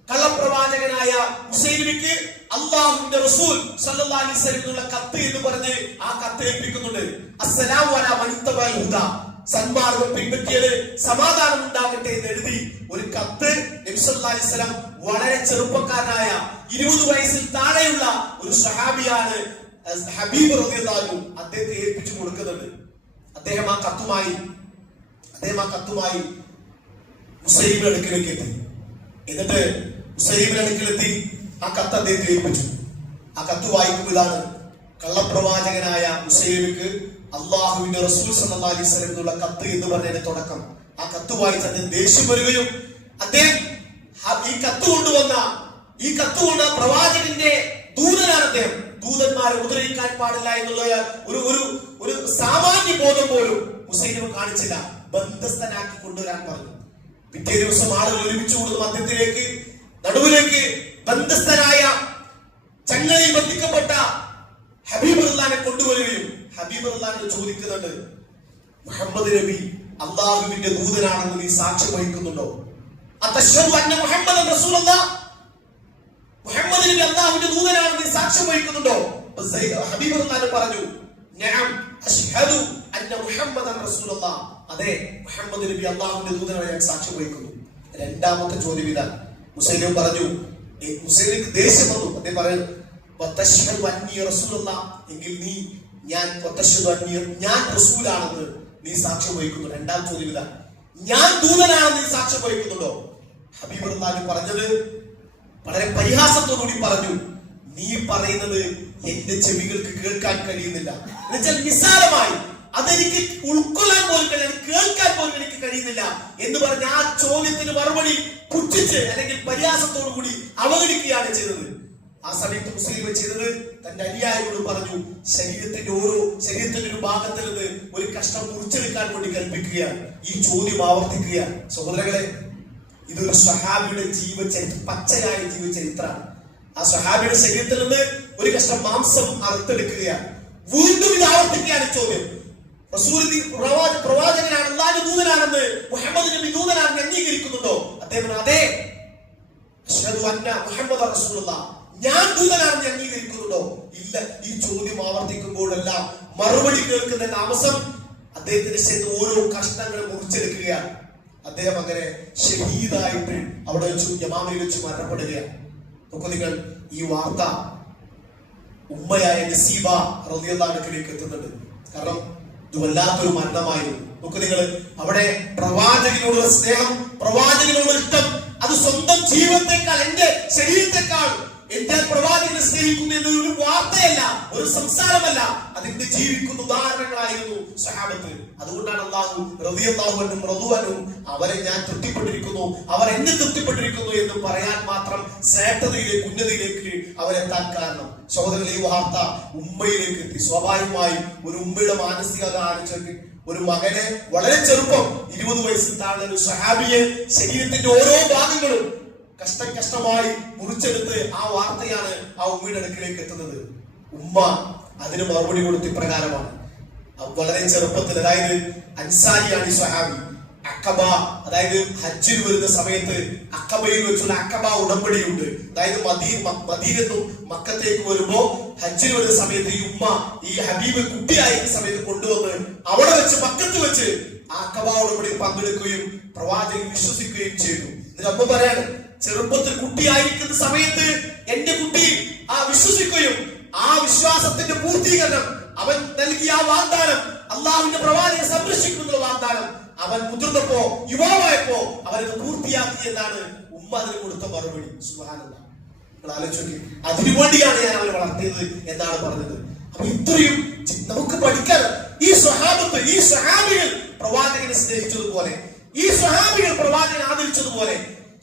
കള്ളപ്രവാചകനായ മുസൈലിമയ്ക്ക് അല്ലാഹുവിന്റെ റസൂൽ സല്ലല്ലാഹു അലൈഹി വസല്ലം എന്നുള്ള കത്ത് എന്ന് പറഞ്ഞ് ആ കത്ത് ഏൽപ്പിക്കുന്നുണ്ട്. അസ്സലാമു അലാ മൻ ഇത്തബഅൽ ഹുദാ, സന്മാർഗ്ഗം പിൻപറ്റിയത് സമാധാനം ഉണ്ടാകട്ടെ എന്ന് എഴുതി ഒരു കത്ത് നബി സല്ലല്ലാഹു അലൈഹി വസല്ലം വളരെ ചെറുപ്പക്കാരനായ 20 വയസ്സിൽ താഴെയുള്ള ഒരു സഹാബിയാണ് ഹബീബ് റളിയല്ലാഹു അൻഹു അദ്ദേഹത്തെ ഏൽപ്പിച്ചു കൊടുക്കുന്നുണ്ട്. അദ്ദേഹം ആ കത്തുമായി മുസൈലിമിന്റെ അടുക്കലേക്ക് എത്തി. എന്നിട്ട് മുസൈലിമിന്റെ അടുക്കലെത്തി ആ കത്ത് അദ്ദേഹത്തെ ഏൽപ്പിച്ചു. ആ കത്ത് വായിക്കുമ്പോൾ ഇതാണ്: കള്ളപ്രവാചകനായ മുസൈലിമിക്ക് അള്ളാഹുവിന്റെ റസൂൽ സല്ലല്ലാഹു അലൈഹി വസല്ലം എന്നുള്ള കത്ത് എന്ന് പറഞ്ഞതിന്റെ തുടക്കം. ആ കത്ത് വായിച്ച് അദ്ദേഹം ദേഷ്യം വരികയും അദ്ദേഹം ഈ കത്ത് കൊണ്ടുവന്ന പ്രവാചകന്റെ ദൂതനാണ് അദ്ദേഹം. ദൂതന്മാരെ ഉപദ്രവിക്കാൻ പാടില്ല എന്നുള്ള ഒരു സാമാന്യ ബോധം പോലും മുസൈലിമ് കാണിച്ചില്ല. ബന്ധസ്ഥനാക്കി കൊണ്ടുവരാൻ പറഞ്ഞു. പിറ്റേ ദിവസം ആളുകൾ ഒരുമിച്ച് കൂടുന്ന മധ്യത്തിലേക്ക് നടുവിലേക്ക് ബന്ധസ്ഥനായ ചങ്ങലയിൽ ബന്ധിക്കപ്പെട്ട ഹബീബ് റളിയല്ലാഹു കൊണ്ടുവരികയും ഹബീബ് റളിയല്ലാഹു ചോദിക്കുന്നുണ്ട്: മുഹമ്മദ് നബി അള്ളാഹുവിന്റെ ദൂതനാണെന്ന് നീ സാക്ഷ്യം വഹിക്കുന്നുണ്ടോ? അതശ്ഹദു അന്ന മുഹമ്മദൻ റസൂലുള്ളാഹ്, മുഹമ്മദ് നബി അല്ലാഹുവിന്റെ ദൂതനാണെന്ന് നീ സാക്ഷ്യം വഹിക്കുന്നുണ്ടോ? ഹബീബ് റളിയല്ലാഹു പറഞ്ഞു, നഅം അശ്ഹദു അന്ന മുഹമ്മദൻ റസൂലുള്ളാഹ്. അതെ, മുഹമ്മദ് നബി അല്ലാഹുവിന്റെ ദൂതനാണ് ഞാൻ സാക്ഷ്യം വഹിക്കുന്നു. രണ്ടാമത്തെ ചോദ്യം ഇതാ. മുസൈലിം പറഞ്ഞു, മുസൈലിക്ക് ദേഷ്യം വന്നു. അദ്ദേഹം പറഞ്ഞു, വതശ്ഹദു അന്നി റസൂലുള്ളാഹ്, എങ്കിൽ നീ ഞാൻ റസൂലാണെന്ന് നീ സാക്ഷ്യം വഹിക്കുന്നു. രണ്ടാം ചോദ്യം ഇതാ, ഞാൻ ദൂതനാണെന്ന് നീ സാക്ഷ്യം വഹിക്കുന്നുണ്ടോ? ഹബീബ് റളിയല്ലാഹു പറഞ്ഞത് വളരെ പരിഹാസത്തോടുകൂടി പറഞ്ഞു, നീ പറയുന്നത് എന്റെ ചെവികൾക്ക് കേൾക്കാൻ കഴിയുന്നില്ല. എന്നുവെച്ചാൽ നിസ്സാരമായി അതെനിക്ക് ഉൾക്കൊള്ളാൻ പോലും കഴിയില്ല, കേൾക്കാൻ പോലും എനിക്ക് കഴിയുന്നില്ല എന്ന് പറഞ്ഞ ആ ചോദ്യത്തിന് മറുപടി പുച്ഛിച്ച് അല്ലെങ്കിൽ പരിഹാസത്തോടു കൂടി അവഗണിക്കുകയാണ് ചെയ്തത്. ആ സമയത്ത് മുസ്ലിം ചെയ്തത് തന്റെ അനുയായികളോട് പറഞ്ഞു, ശരീരത്തിന്റെ ഒരു ഭാഗത്തിൽ നിന്ന് ഒരു കഷ്ണം മുറിച്ചെടുക്കാൻ വേണ്ടി കൽപ്പിക്കുകയാണ്. ഈ ചോദ്യം ആവർത്തിക്കുകയാണ്. സഹോദരങ്ങളെ, ഇതൊരു സ്വഹാബിയുടെ പച്ചയായ ജീവചരിത്രമാണ്. ആ സ്വഹാബിയുടെ ശരീരത്തിൽ നിന്ന് ഒരു കഷ്ണം മാംസം അറുത്തെടുക്കുകയാണ്. വീണ്ടും ഇത് ആവർത്തിക്കുകയാണ് ചോദ്യം. റസൂൽ പ്രവാചകനാണ്, അല്ലാഹുവിന്റെ ദൂതനാണെന്ന് മുഹമ്മദ് നബി ദൂതനാണെന്ന് അംഗീകരിക്കുന്നുണ്ടോ? അദ്ദേഹം അതെ, അശ്ഹദു അന്ന മുഹമ്മദൻ റസൂലുള്ളാഹ്, ഞാൻ ദൂതനാണെന്ന് അംഗീകരിക്കുന്നുണ്ടോ? ഇല്ല. ഈ ചോദ്യം ആവർത്തിക്കുമ്പോഴെല്ലാം മറുപടി കേൾക്കുന്ന താമസം അദ്ദേഹത്തിന്റെ ശരീരത്തിൽ ഓരോ കഷ്ണങ്ങൾ മുറിച്ചെടുക്കുകയാണ്. അദ്ദേഹം അങ്ങനെ ഷഹീദായിട്ട് അവിടെ വെച്ച് യമാമയിൽ വെച്ച് മരണപ്പെടുകയാണ്. നോക്കൂ നിങ്ങൾ, ഈ വാർത്ത ഉമ്മയായ നസീബ റളിയല്ലാഹു അൻഹയിലേക്ക് എത്തുന്നുണ്ട്. കാരണം ഇത് വല്ലാത്തൊരു മരണമായിരുന്നു. നോക്കൂ നിങ്ങൾ, അവിടെ പ്രവാചകനോടുള്ള സ്നേഹം, പ്രവാചകനോടുള്ള ഇഷ്ടം, അത് സ്വന്തം ജീവിതത്തെക്കാൾ, എന്റെ ശരീരത്തെക്കാൾ എന്റെ പ്രവാചകനെ സ്നേഹിക്കുന്നു എന്നൊരു വാർത്തയല്ല, ഒരു സംസാരമല്ല, അതിന്റെ ജീവിക്കുന്ന ഉദാഹരണങ്ങളായിരുന്നു സഹാബത്ത്. അതുകൊണ്ടാണ് അല്ലാഹു റളിയല്ലാഹു അൻഹും റളു അൻഹും അവരെ ഞാൻ തൃപ്തിപ്പെട്ടിരിക്കുന്നു, അവർ എന്നെ തൃപ്തിപ്പെട്ടിരിക്കുന്നു എന്ന് പറയാൻ മാത്രം ശ്രേഷ്ഠതയിലേക്ക്, ഉന്നതിയിലേക്ക് അവരെത്താൻ കാരണം. സഹോദരങ്ങളെ, ഈ വാർത്ത ഉമ്മയിലേക്ക് എത്തി. സ്വാഭാവികമായി ഒരു ഉമ്മയുടെ മാനസികത ആലോചിച്ച് ഒരു മകനെ വളരെ ചെറുപ്പം 20 വയസ്സിൽ താഴെ ഒരു സഹാബിയെ ശരീരത്തിന്റെ ഓരോ ഭാഗങ്ങളും കഷ്ടമായി മുറിച്ചെടുത്ത് ആ വാർത്തയാണ് ആ ഉമ്മയുടെ അടുക്കിലേക്ക് എത്തുന്നത്. ഉമ്മ അതിന് മറുപടി കൊടുത്ത് ഇപ്രകാരമാണ്. വളരെ ചെറുപ്പത്തിൽ, അതായത് അൻസാരിയാണ് ഈ സ്വഹാബി. അക്കബ, അതായത് ഹജ്ജിൽ വരുന്ന സമയത്ത് അക്കബയിൽ വെച്ചുള്ള അക്കബ ഉടമ്പടിയുണ്ട്. അതായത് മദീനത്തും മക്കത്തേക്ക് വരുമ്പോ ഹജ്ജിൽ വരുന്ന സമയത്ത് ഈ ഉമ്മ ഈ ഹബീബ് കുട്ടിയായിരുന്ന സമയത്ത് കൊണ്ടുവന്ന് അവിടെ വെച്ച് മക്കത്ത് വെച്ച് ആ അക്കബ ഉടമ്പടിയിൽ പങ്കെടുക്കുകയും പ്രവാചകൻ വിശ്വസിക്കുകയും ചെയ്തു. ഇതിന് അമ്മ പറയാണ്, ചെറുപ്പത്തിൽ കുട്ടിയായിരിക്കുന്ന സമയത്ത് എന്റെ കുട്ടി വിശ്വസിക്കുകയും ആ വിശ്വാസത്തിന്റെ പൂർത്തീകരണം, അവൻ നൽകിയ ആ വാഗ്ദാനം, അള്ളാഹുവിന്റെ പ്രവാചകനെ സംരക്ഷിക്കുന്ന വാഗ്ദാനം, അവൻ മുതിർന്നപ്പോ, യുവാവായപ്പോ അവനത് പൂർത്തിയാക്കി എന്നാണ് ഉമ്മ അതിന് കൊടുത്ത മറുപടി. സുബ്ഹാനല്ലാഹ്, നിങ്ങൾ ആലോചിച്ചു, അതിനുവേണ്ടിയാണ് ഞാൻ അവനെ വളർത്തിയത് എന്നാണ് പറഞ്ഞത്. അപ്പൊ ഇത്രയും നമുക്ക് പഠിക്കാൻ ഈ സ്വഹാബത്ത്, ഈ സ്വഹാബികൾ പ്രവാചകനെ സ്നേഹിച്ചതുപോലെ, ഈ സ്വഹാബികൾ പ്രവാചകനെ ആദരിച്ചതുപോലെ,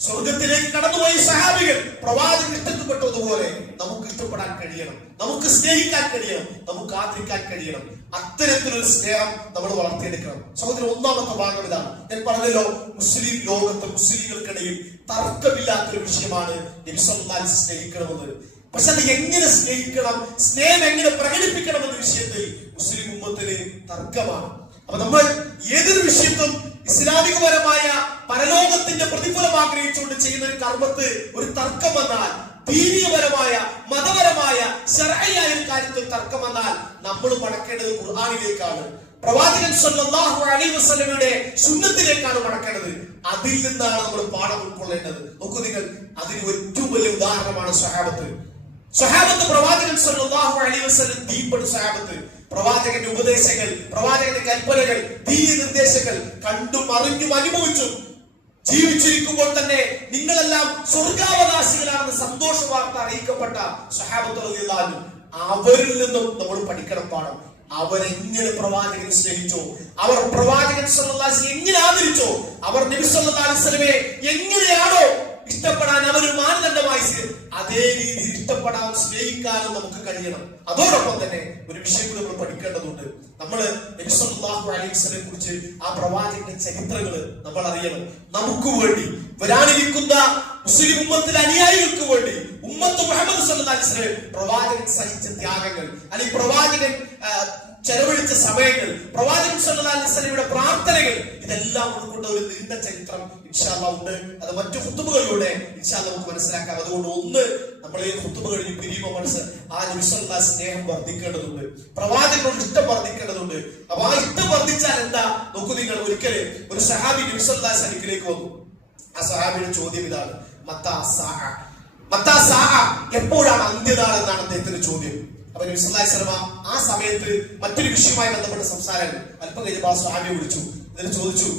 സ്വർഗത്തിലേക്ക് കടന്നുപോയ സഹാബികൾ പ്രവാചകൻ ഇഷ്ടപ്പെട്ടതുപോലെ നമുക്ക് ഇഷ്ടപ്പെടാൻ കഴിയണം, നമുക്ക് സ്നേഹിക്കാൻ കഴിയണം, നമുക്ക് ആദരിക്കാൻ കഴിയണം. അത്തരത്തിലൊരു സ്നേഹം നമ്മൾ വളർത്തിയെടുക്കണം. സഹോദരൻ, ഒന്നാമത്തെ ഭാഗം ഇതാണ്. ഞാൻ പറഞ്ഞല്ലോ, മുസ്ലിം ലോകത്ത് മുസ്ലിങ്ങൾക്കിടയിൽ തർക്കമില്ലാത്തൊരു വിഷയമാണ് നബി സല്ലല്ലാഹു അലൈഹി വസല്ലം സ്നേഹിക്കണമെന്ന്. പക്ഷെ അത് എങ്ങനെ സ്നേഹിക്കണം, സ്നേഹം എങ്ങനെ പ്രകടിപ്പിക്കണം എന്ന വിഷയത്തിൽ മുസ്ലിം ഉമ്മത്തിന് തർക്കമാണ്. അപ്പൊ നമ്മൾ ഏതൊരു വിഷയത്തും ഇസ്ലാമികപരമായ പരലോകത്തിന്റെ പ്രതിഫലം ആഗ്രഹിച്ചുകൊണ്ട് ചെയ്യുന്ന ഒരു കർമ്മത്ത് ഒരു തർക്കം വന്നാൽ, ദീനീയപരമായ മതപരമായ ശർഈയായ ഒരു കാര്യത്തിൽ തർക്കം വന്നാൽ നമ്മൾ മടക്കേണ്ടത് ഖുർആനിലേക്കാണ്, പ്രവാചകൻ സല്ലല്ലാഹു അലൈഹി വസല്ലമയുടെ സുന്നത്തിലേക്കാണ് മടക്കേണ്ടത്. അതിൽ നിന്നാണ് നമ്മൾ പാഠം ഉൾക്കൊള്ളേണ്ടത്. നോക്കൂ നിങ്ങൾ, അതിന് ഏറ്റവും വലിയ ഉദാഹരണമാണ് സ്വഹാബത്ത്. പ്രവാചകൻ സല്ലല്ലാഹു അലൈഹി വസല്ലം ദീപപ്പെട്ട സ്വഹാബത്ത്, പ്രവാചകന്റെ ഉപദേശങ്ങൾ, പ്രവാചകന്റെ കൽപ്പനകൾ, ദീന നിർദ്ദേശങ്ങൾ കണ്ടും അറിഞ്ഞും അനുഭവിച്ചും ജീവിച്ചിരിക്കുമ്പോൾ തന്നെ നിങ്ങളെല്ലാം സ്വർഗാവകാശികളാണെന്ന് സന്തോഷ വാർത്ത അറിയിക്കപ്പെട്ട സ്വഹാബത്ത് റളിയല്ലാഹു അൻഹു, അവരിൽ നിന്നും നമ്മൾ പഠിക്കണം പാഠം. അവരെങ്ങനെ പ്രവാചകനെ സ്നേഹിച്ചോ, അവർ പ്രവാചകൻ സല്ലല്ലാഹു അലൈഹി വസല്ലം എങ്ങനെ ആദരിച്ചോ, അവർ നബി സല്ലല്ലാഹു അലൈഹി വസല്ലമയെ എങ്ങനെയാണോ ഇഷ്ടപ്പെടാൻ അവർ മാനദണ്ഡമായി, അതേ രീതിയിൽ ഇഷ്ടപ്പെടാൻ, സ്നേഹിക്കാനും നമുക്ക് കഴിയണം. അതോടൊപ്പം തന്നെ ഒരു വിഷയം കൂടി നമ്മൾ പഠിക്കേണ്ടതുണ്ട്. നമ്മൾ നബി സല്ലല്ലാഹു അലൈഹി വസല്ലമയെ കുറിച്ച്, ആ പ്രവാചകന്റെ ചരിത്രങ്ങൾ നമ്മൾ അറിയണം. നമുക്ക് വേണ്ടി, വരാനിരിക്കുന്ന മുസ്ലിം ഉമ്മത്തിലെ അനുയായികൾക്ക് വേണ്ടി, ഉമ്മത്ത് മുഹമ്മദ് സല്ലല്ലാഹു അലൈഹി വസല്ലം പ്രവാചകൻ സഹിച്ച ത്യാഗങ്ങൾ, അല്ലെങ്കിൽ പ്രവാചകൻ ചെലവഴിച്ച സമയങ്ങൾ, പ്രവാചകൻ സല്ലല്ലാഹു അലൈഹി വസല്ലമയുടെ പ്രാർത്ഥനകൾ, ഇതെല്ലാം ഉൾക്കൊണ്ട ഒരു നീണ്ട ചരിത്രം ഇൻഷാ അല്ലാഹ് ഉണ്ട്. അത് മറ്റു ഖുതുബകളിലൂടെ ഇൻഷാ അല്ലാഹ് നമുക്ക് മനസ്സിലാക്കാം. അതുകൊണ്ട് ഒന്ന്, നമ്മൾ ഈ ഖുതുബ കഴിഞ്ഞ് പിരിയുമ്പോൾ ആ നബി സല്ലല്ലാഹു അലൈഹി സ്നേഹം വർദ്ധിക്കേണ്ടതുണ്ട്, പ്രവാചകനോട് ഇഷ്ടം വർദ്ധിക്കേണ്ടതുണ്ട്. അപ്പൊ ആ ഇഷ്ടം വർദ്ധിച്ചാൽ എന്താ നോക്കൂ നിങ്ങൾ. ഒരിക്കല് ഒരു സഹാബി നബി സല്ലല്ലാഹു അലൈഹി അടുക്കിലേക്ക് വന്നു. ആ സഹാബിയുടെ ചോദ്യം ഇതാണ്, മത്താ സാഅ, മത്താ സാഅ, എപ്പോഴാണ് അന്ത്യനാൾ എന്നാണ് അദ്ദേഹത്തിന്റെ ചോദ്യം. അപ്പൊ നബി സല്ലല്ലാഹു അലൈഹി വസല്ലം ആ സമയത്ത് മറ്റൊരു വിഷയവുമായി ബന്ധപ്പെട്ട സംസാരങ്ങൾ അല്പം കഴിഞ്ഞപ്പോൾ ആ സഹാബിയെ വിളിച്ചു. എന്നിട്ട് ചോദിച്ചു,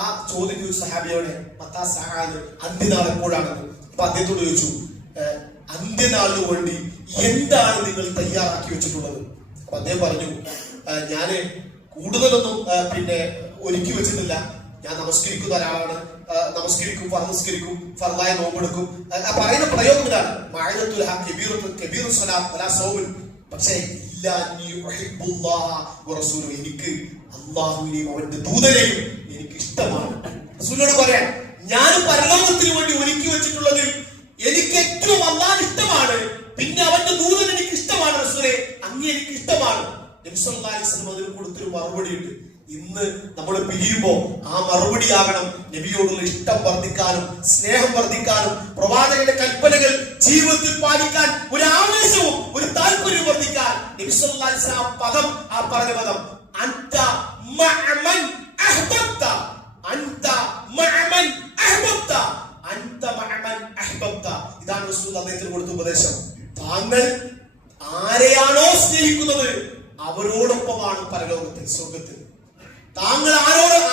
ആ ചോദിച്ചു സഹാബിയോടെ, മത്താ സാഅ, അന്ത്യനാൾ എപ്പോഴാണെന്ന്. അപ്പൊ അദ്ദേഹത്തോട് ചോദിച്ചു, അന്ത്യനാളിന് വേണ്ടി എന്താണ് നിങ്ങൾ തയ്യാറാക്കി വെച്ചിട്ടുള്ളത്? അപ്പൊ അദ്ദേഹം പറഞ്ഞു, ഞാന് കൂടുതലൊന്നും ഒരുക്കി വെച്ചിട്ടില്ല. ഞാൻ നമസ്കരിക്കുന്ന ഒരാളാണ്, നമസ്കരിക്കും, ഫർനിസ്കരിക്കും, ഫർദായ നോമ്പെടുക്കും. പറയുന്ന പ്രയോഗം ഇതാണ്, പക്ഷേ എനിക്ക് അള്ളാഹുവിനെയും അവന്റെ ദൂതനെയും എനിക്ക് ഇഷ്ടമാണ്. റസൂലിനോട് പറയാൻ, ഞാൻ പരലോകത്തിന് വേണ്ടി ഒരുക്കി വെച്ചിട്ടുള്ളതിൽ എനിക്ക് ഏറ്റവും അള്ളാഹ് ഇഷ്ടമാണ്, പിന്നെ അവന്റെ ദൂതൻ എനിക്ക് ഇഷ്ടമാണ്. റസൂലെ, അങ്ങ് എനിക്ക് ഇഷ്ടമാണ്. നബി സല്ലല്ലാഹു അലൈഹി വസല്ലം അതിന് കൊടുത്തൊരു മറുപടി ഉണ്ട്. ഇന്ന് നമ്മൾ പിരിയുമ്പോ ആ മറുപടി ആകണം നബിയോടുള്ള ഇഷ്ടം വർദ്ധിക്കാനും സ്നേഹം വർദ്ധിക്കാനും പ്രവാചകന്റെ കൽപ്പനകൾ ജീവിതത്തിൽ പാലിക്കാൻ ഒരു ആവേശവും ഒരു താല്പര്യവും വർദ്ധിക്കാൻ നബി സല്ലല്ലാഹു അലൈഹി വസല്ലം പദം, ആ പറഞ്ഞ പദം, അൻത മഅമൻ അഹ്ബബ്ത, അൻത മഅമൻ അഹ്ബബ്ത, അൻത മഅമൻ അഹ്ബബ്ത. ഇതാണ് റസൂൽ അദ്ദേഹത്തിന് കൊടുത്ത ഉപദേശം. താങ്കൾ ആരെയാണോ സ്നേഹിക്കുന്നത് അവരോടൊപ്പമാണ് പരലോകത്തിൽ, സ്വർഗത്തിൽ. താങ്കൾ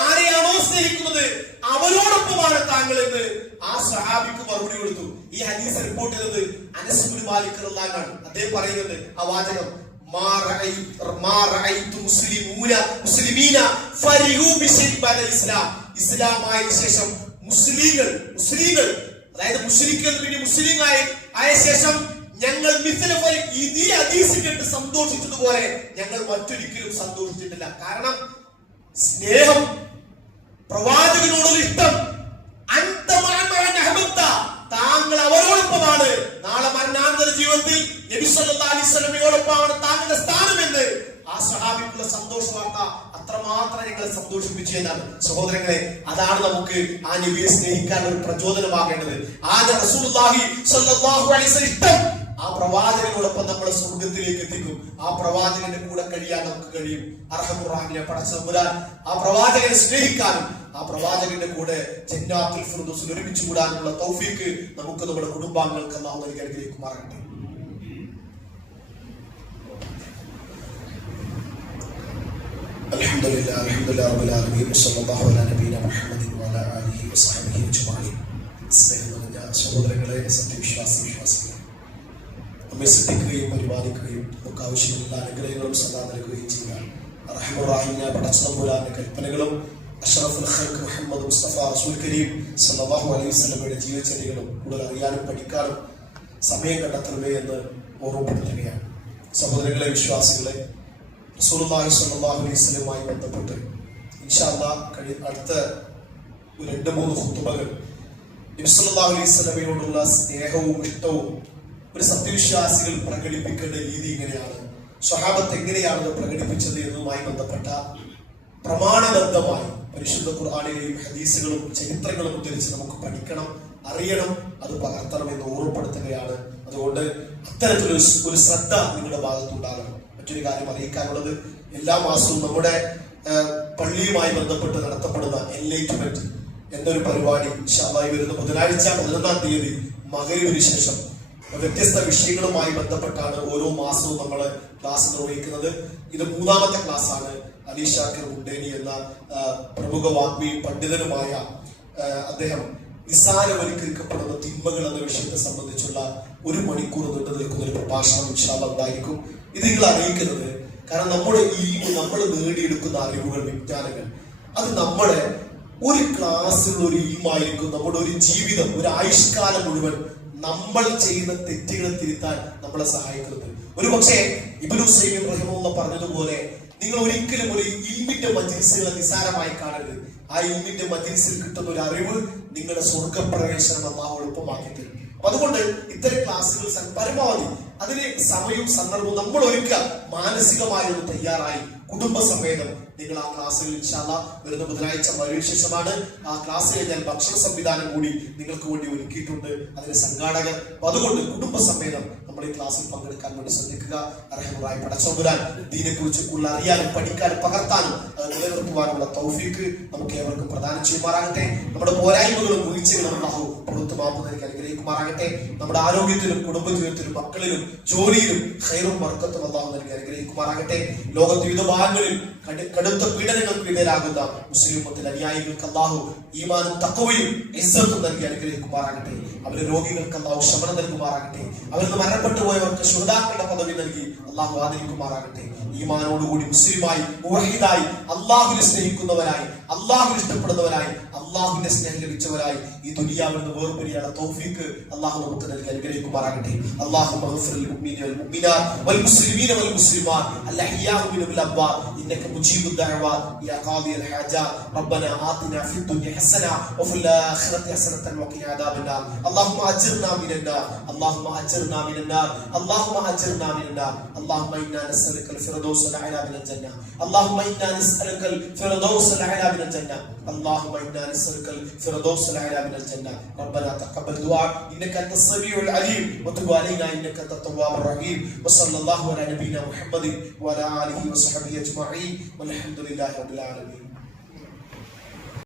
ആരെയാണോ സ്നേഹിക്കുന്നത് അവരോടൊപ്പമാണ് താങ്കൾ എന്ന് ആ സഹാബിക്ക് മറുപടി കൊടുത്തു. ഈ ഹദീസ് റിപ്പോർട്ട് ചെയ്തത് അനസ് ഇബ്നു മാലിക് റളിയല്ലാഹു അൻഹു. അദ്ദേഹം പറയുന്നത് ആ വാചകം, ഇസ്ലാമായ ശേഷം മുസ്ലിങ്ങൾ അതായത് മുശ്രിക്കുകൾ പിന്നെ മുസ്ലിം ആയ ശേഷം ഞങ്ങൾ ഈ ഹദീസ് കേട്ട് സന്തോഷിച്ചതുപോലെ ഞങ്ങൾ മറ്റൊരിക്കലും സന്തോഷിച്ചിട്ടില്ല. കാരണം സ്നേഹം, പ്രവാചകനോടുള്ള ഇഷ്ടം, താങ്കൾ അവരോടൊപ്പമാണ്. നാളെ മരണാനന്തര ജീവിതത്തിൽ നബി സല്ലല്ലാഹു അലൈഹി വസല്ലമയോടൊപ്പമാണ് താങ്കളുടെ സ്ഥാനമെന്ന് ആ സഹാബിക്കുള്ള സന്തോഷ വാർത്ത അത്രമാത്രം ഞങ്ങളെ സന്തോഷിപ്പിച്ചു എന്നാണ്. സഹോദരങ്ങളെ, അതാണ് നമുക്ക് ആ നബിയെ സ്നേഹിക്കാൻ ഒരു പ്രചോദനമാകേണ്ടത്. ആ റസൂലുള്ളാഹി സ്വല്ലല്ലാഹു അലൈഹി വസല്ലം ഇഷ്ടം ആ പ്രവാചകനോടൊപ്പം നമ്മളെ സ്വർഗത്തിലേക്ക് എത്തിക്കും. ആ പ്രവാചകന്റെ കൂടെ കഴിയാൻ നമുക്ക് കഴിയും. അർഹമുർ റഹീമിനെ പടച്ച തമ്പുരാൻ ആ പ്രവാചകനെ സ്നേഹിക്കാനും ആ പ്രവാചകന്റെ കൂടെ ജന്നാത്തുൽ ഫിർദൗസിൽ ഒരുമിച്ച് കൂടാനുള്ള തൗഫീക്ക് നമുക്ക് നമ്മുടെ കുടുംബാംഗങ്ങൾക്ക് അല്ലാഹു നൽകി അനുഗ്രഹിക്കുമാറാകട്ടെ. അൽഹംദുലില്ലാഹി റബ്ബിൽ ആലമീൻ വസല്ലല്ലാഹു അലാ നബിയിന മുഹമ്മദിൻ വഅലാ ആലിഹി വസഹ്ബിഹി അജ്മഈൻ. സ്നേഹനിറഞ്ഞ സഹോദരങ്ങളെ, സത്യവിശ്വാസികളെ, നമ്മെ സൃഷ്ടിക്കുകയും പരിപാലിക്കുകയും നമുക്ക് ആവശ്യമുള്ള അനുഗ്രഹങ്ങളും സദാ നൽകുകയും ചെയ്യാൻ റഹ്മാൻ റഹീമായ പടച്ച തമ്പുരാന്റെ കൽപ്പനകളും അഷ്റഫുൽ ഖൽഖ് മുഹമ്മദ് മുസ്തഫ റസൂൽ കരീം സല്ലല്ലാഹു അലൈഹി വസല്ലമയുടെ ജീവചര്യകളും കൂടുതൽ അറിയാനും പഠിക്കാനും സമയം കണ്ടെത്തണമേ എന്ന് ഓർമ്മപ്പെടുത്തുകയാണ്. സഹോദരങ്ങളെ, വിശ്വാസികളെ, റസൂലുള്ളാഹി സ്വല്ലല്ലാഹു അലൈഹി വസല്ലമയുമായി ബന്ധപ്പെട്ട് ഇൻഷാ അല്ലാഹ് അടുത്ത 2-3 ഖുതുബകൾ നബി സല്ലല്ലാഹു അലൈഹി വസല്ലമയോടുള്ള സ്നേഹവും ഇഷ്ടവും ഒരു സത്യവിശ്വാസികൾ പ്രകടിപ്പിക്കേണ്ട രീതി എങ്ങനെയാണ്, സ്വഹാബത്ത് എങ്ങനെയാണ് പ്രകടിപ്പിച്ചത് എന്നതുമായി ബന്ധപ്പെട്ട പ്രമാണബദ്ധമായി പരിശുദ്ധ ഖുർആനിലെയും ഹദീസുകളും ചരിത്രങ്ങളും ഉദ്ധരിച്ച് നമുക്ക് പഠിക്കണം, അറിയണം, അത് പകർത്തണം എന്ന് ഓർമ്മപ്പെടുത്തുകയാണ്. അതുകൊണ്ട് അത്തരത്തിലൊരു ശ്രദ്ധ നിങ്ങളുടെ ഭാഗത്തുണ്ടാകണം. മറ്റൊരു കാര്യം അറിയിക്കാനുള്ളത്, എല്ലാ മാസവും നമ്മുടെ പള്ളിയുമായി ബന്ധപ്പെട്ട് നടത്തപ്പെടുന്ന എൻലൈറ്റ്മെന്റ് എന്നൊരു പരിപാടി ഇൻഷാ അല്ലാഹ് വരുന്ന ബുധനാഴ്ച 11-ാം തീയതി മഗ്‌രിബിന് ശേഷം വ്യത്യസ്ത വിഷയങ്ങളുമായി ബന്ധപ്പെട്ടാണ് ഓരോ മാസവും നമ്മൾ ക്ലാസ് നിർവഹിക്കുന്നത്. ഇത് 3-ാമത്തെ ക്ലാസ് ആണ്. അലി ഷാക്കിർ മുണ്ടേനി എന്ന പ്രമുഖ വാഗ്മിയും പണ്ഡിതനുമായ അദ്ദേഹം നിസ്സാരവൽക്കരിക്കപ്പെടുന്ന തിന്മകൾ എന്ന വിഷയത്തെ സംബന്ധിച്ചുള്ള 1 മണിക്കൂർ നീണ്ടു നിൽക്കുന്ന ഒരു പ്രഭാഷണം ഇൻഷാ അല്ലാഹ് ഉണ്ടായിരിക്കും. ഇത് നിങ്ങൾ അറിയിക്കുന്നത് കാരണം നമ്മൾ നേടിയെടുക്കുന്ന അറിവുകൾ, വിജ്ഞാനങ്ങൾ, അത് നമ്മുടെ ഒരു ക്ലാസ്സിലുള്ള ഒരു ഈമായിരിക്കും. നമ്മുടെ ഒരു ജീവിതം, ഒരു ആയുഷ്കാലം മുഴുവൻ നമ്മൾ ചെയ്യുന്ന തെറ്റുകളെ തിരുത്താൻ നമ്മളെ സഹായിക്കുന്നത്. ഒരു പക്ഷേ ഇബ്നു സൈയ്യിദ് റഹിമഹുല്ലാഹ് പറഞ്ഞതുപോലെ നിങ്ങൾ ഒരിക്കലും ഒരു ഇൽമിന്റെ മജ്‌ലിസുകളെ നിസ്സാരമായി കാണരുത്. ആ ഇൽമിന്റെ മജ്‌ലിസിൽ കിട്ടുന്ന ഒരു അറിവ് നിങ്ങളുടെ സ്വർഗപ്രവേശനം അല്ലാഹു എളുപ്പമാക്കി തരും. അതുകൊണ്ട് ഇത്തരം ക്ലാസ്സുകൾ പരമാവധി അതിന് സമയവും സന്ദർഭവും നമ്മൾ ഒരുക്കുക, മാനസികമായി തയ്യാറായി കുടുംബസമേതം നിങ്ങൾ ആ ക്ലാസ്സുകൾ ഇൻഷാ അല്ലാഹ് വരുന്ന ബുധനാഴ്ച ശേഷമാണ്. ആ ക്ലാസ് കഴിഞ്ഞാൽ ഭക്ഷണ സംവിധാനം കൂടി നിങ്ങൾക്ക് വേണ്ടി ഒരുക്കിയിട്ടുണ്ട് അതിന് സംഘാടകർ. അപ്പൊ അതുകൊണ്ട് കുടുംബസമേതം നമ്മൾ ഈ ക്ലാസ്സിൽ പങ്കെടുക്കാൻ വേണ്ടി ശ്രദ്ധിക്കുക. റഹ്മാനായ പടച്ചതമ്പുരാൻ ദീനിനെ കുറിച്ച് കൂടുതൽ അറിയാനും പഠിക്കാനും പകർത്താനും അത് നിലനിർത്തുവാനുള്ള തൗഫീക്ക് നമുക്ക് ഏവർക്കും പ്രദാനം ചെയ്യുമാറാകട്ടെ. നമ്മുടെ പോരായ്മകളും വീഴ്ചകളും അല്ലാഹു പുറത്തു മാപ്പ് നൽകി അനുഗ്രഹിക്കുമാറാകട്ടെ. നമ്മുടെ ആരോഗ്യത്തിലും കുടുംബജീവിതത്തിലും മക്കളിലും ജോലിയിലും ഖൈറും ബർക്കത്തും അല്ലാഹു നൽകി അനുഗ്രഹിക്കുമാറാകട്ടെ. ലോകത്തെ വിവിധ ഭാഗങ്ങളിൽ കടുത്ത പീഡനങ്ങൾക്ക് വിധേയരാകുന്ന മുസ്ലിം ഉമ്മത്തിലെ അനുയായികൾക്ക് അല്ലാഹു ഈമാനും തഖ്വയും ഇസ്സത്തും നൽകി അനുഗ്രഹിക്കുമാറാകട്ടെ. അവരുടെ രോഗികൾക്ക് അല്ലാഹു ശമനം നൽകുമാറാകട്ടെ. അവർക്ക് മരണപ്പെട്ടു പോയവർക്ക് ശുഹദാക്കളുടെ പദവി നൽകി അല്ലാഹു ആദരിക്കുമാറാകട്ടെ. ഈമാനോടുകൂടി മുസ്ലിമായി മുവഹിദായി അല്ലാഹുവിനെ സ്നേഹിക്കുന്നവരായി അല്ലാഹുവിനെ ഇഷ്ടപ്പെടുന്നവരായി അല്ലാഹുവിന്റെ സ്നേഹം ലഭിച്ചവരായി ഈ ദുനിയാവിൽ നിന്ന് വേർപിരിയാനുള്ള തൗഫീക്ക് അല്ലാഹു നമുക്ക് നൽകി അനുഗ്രഹിക്കുമാറാകട്ടെ. അല്ലാഹുമ്മ ഗ്ഫിർ ലിൽ മുഅ്മിനീന വൽ മുഅ്മിനാത്ത് വൽ മുസ്ലിമീന വൽ മുസ്ലിമാത്ത് അൽഅഹ്യാഉ മിൻഹും വൽ അംവാത്ത് ഇന്നക മുജീബുദ് ദഅവാത്ത് യാ ഖാദിയൽ ഹാജാത്ത് റബ്ബനാ ആതിനാ ഫിദ് ദുനിയ ഹസന വഫിൽ ആഖിറതി ഹസനതൻ വഖിനാ അദാബന്നാർ اللهم اجرنا من النار اللهم اجرنا من النار اللهم اجرنا من النار اللهم انا نسالك الفردوس الاعلى من الجنه اللهم انا نسالك الفردوس الاعلى من الجنه اللهم انا نسالك الفردوس الاعلى من الجنه ربنا تقبل دعاء انك انت السميع العليم وتب علينا انك انت التواب الرحيم وصلى الله على نبينا محمد وعلى اله وصحبه اجمعين والحمد لله رب العالمين.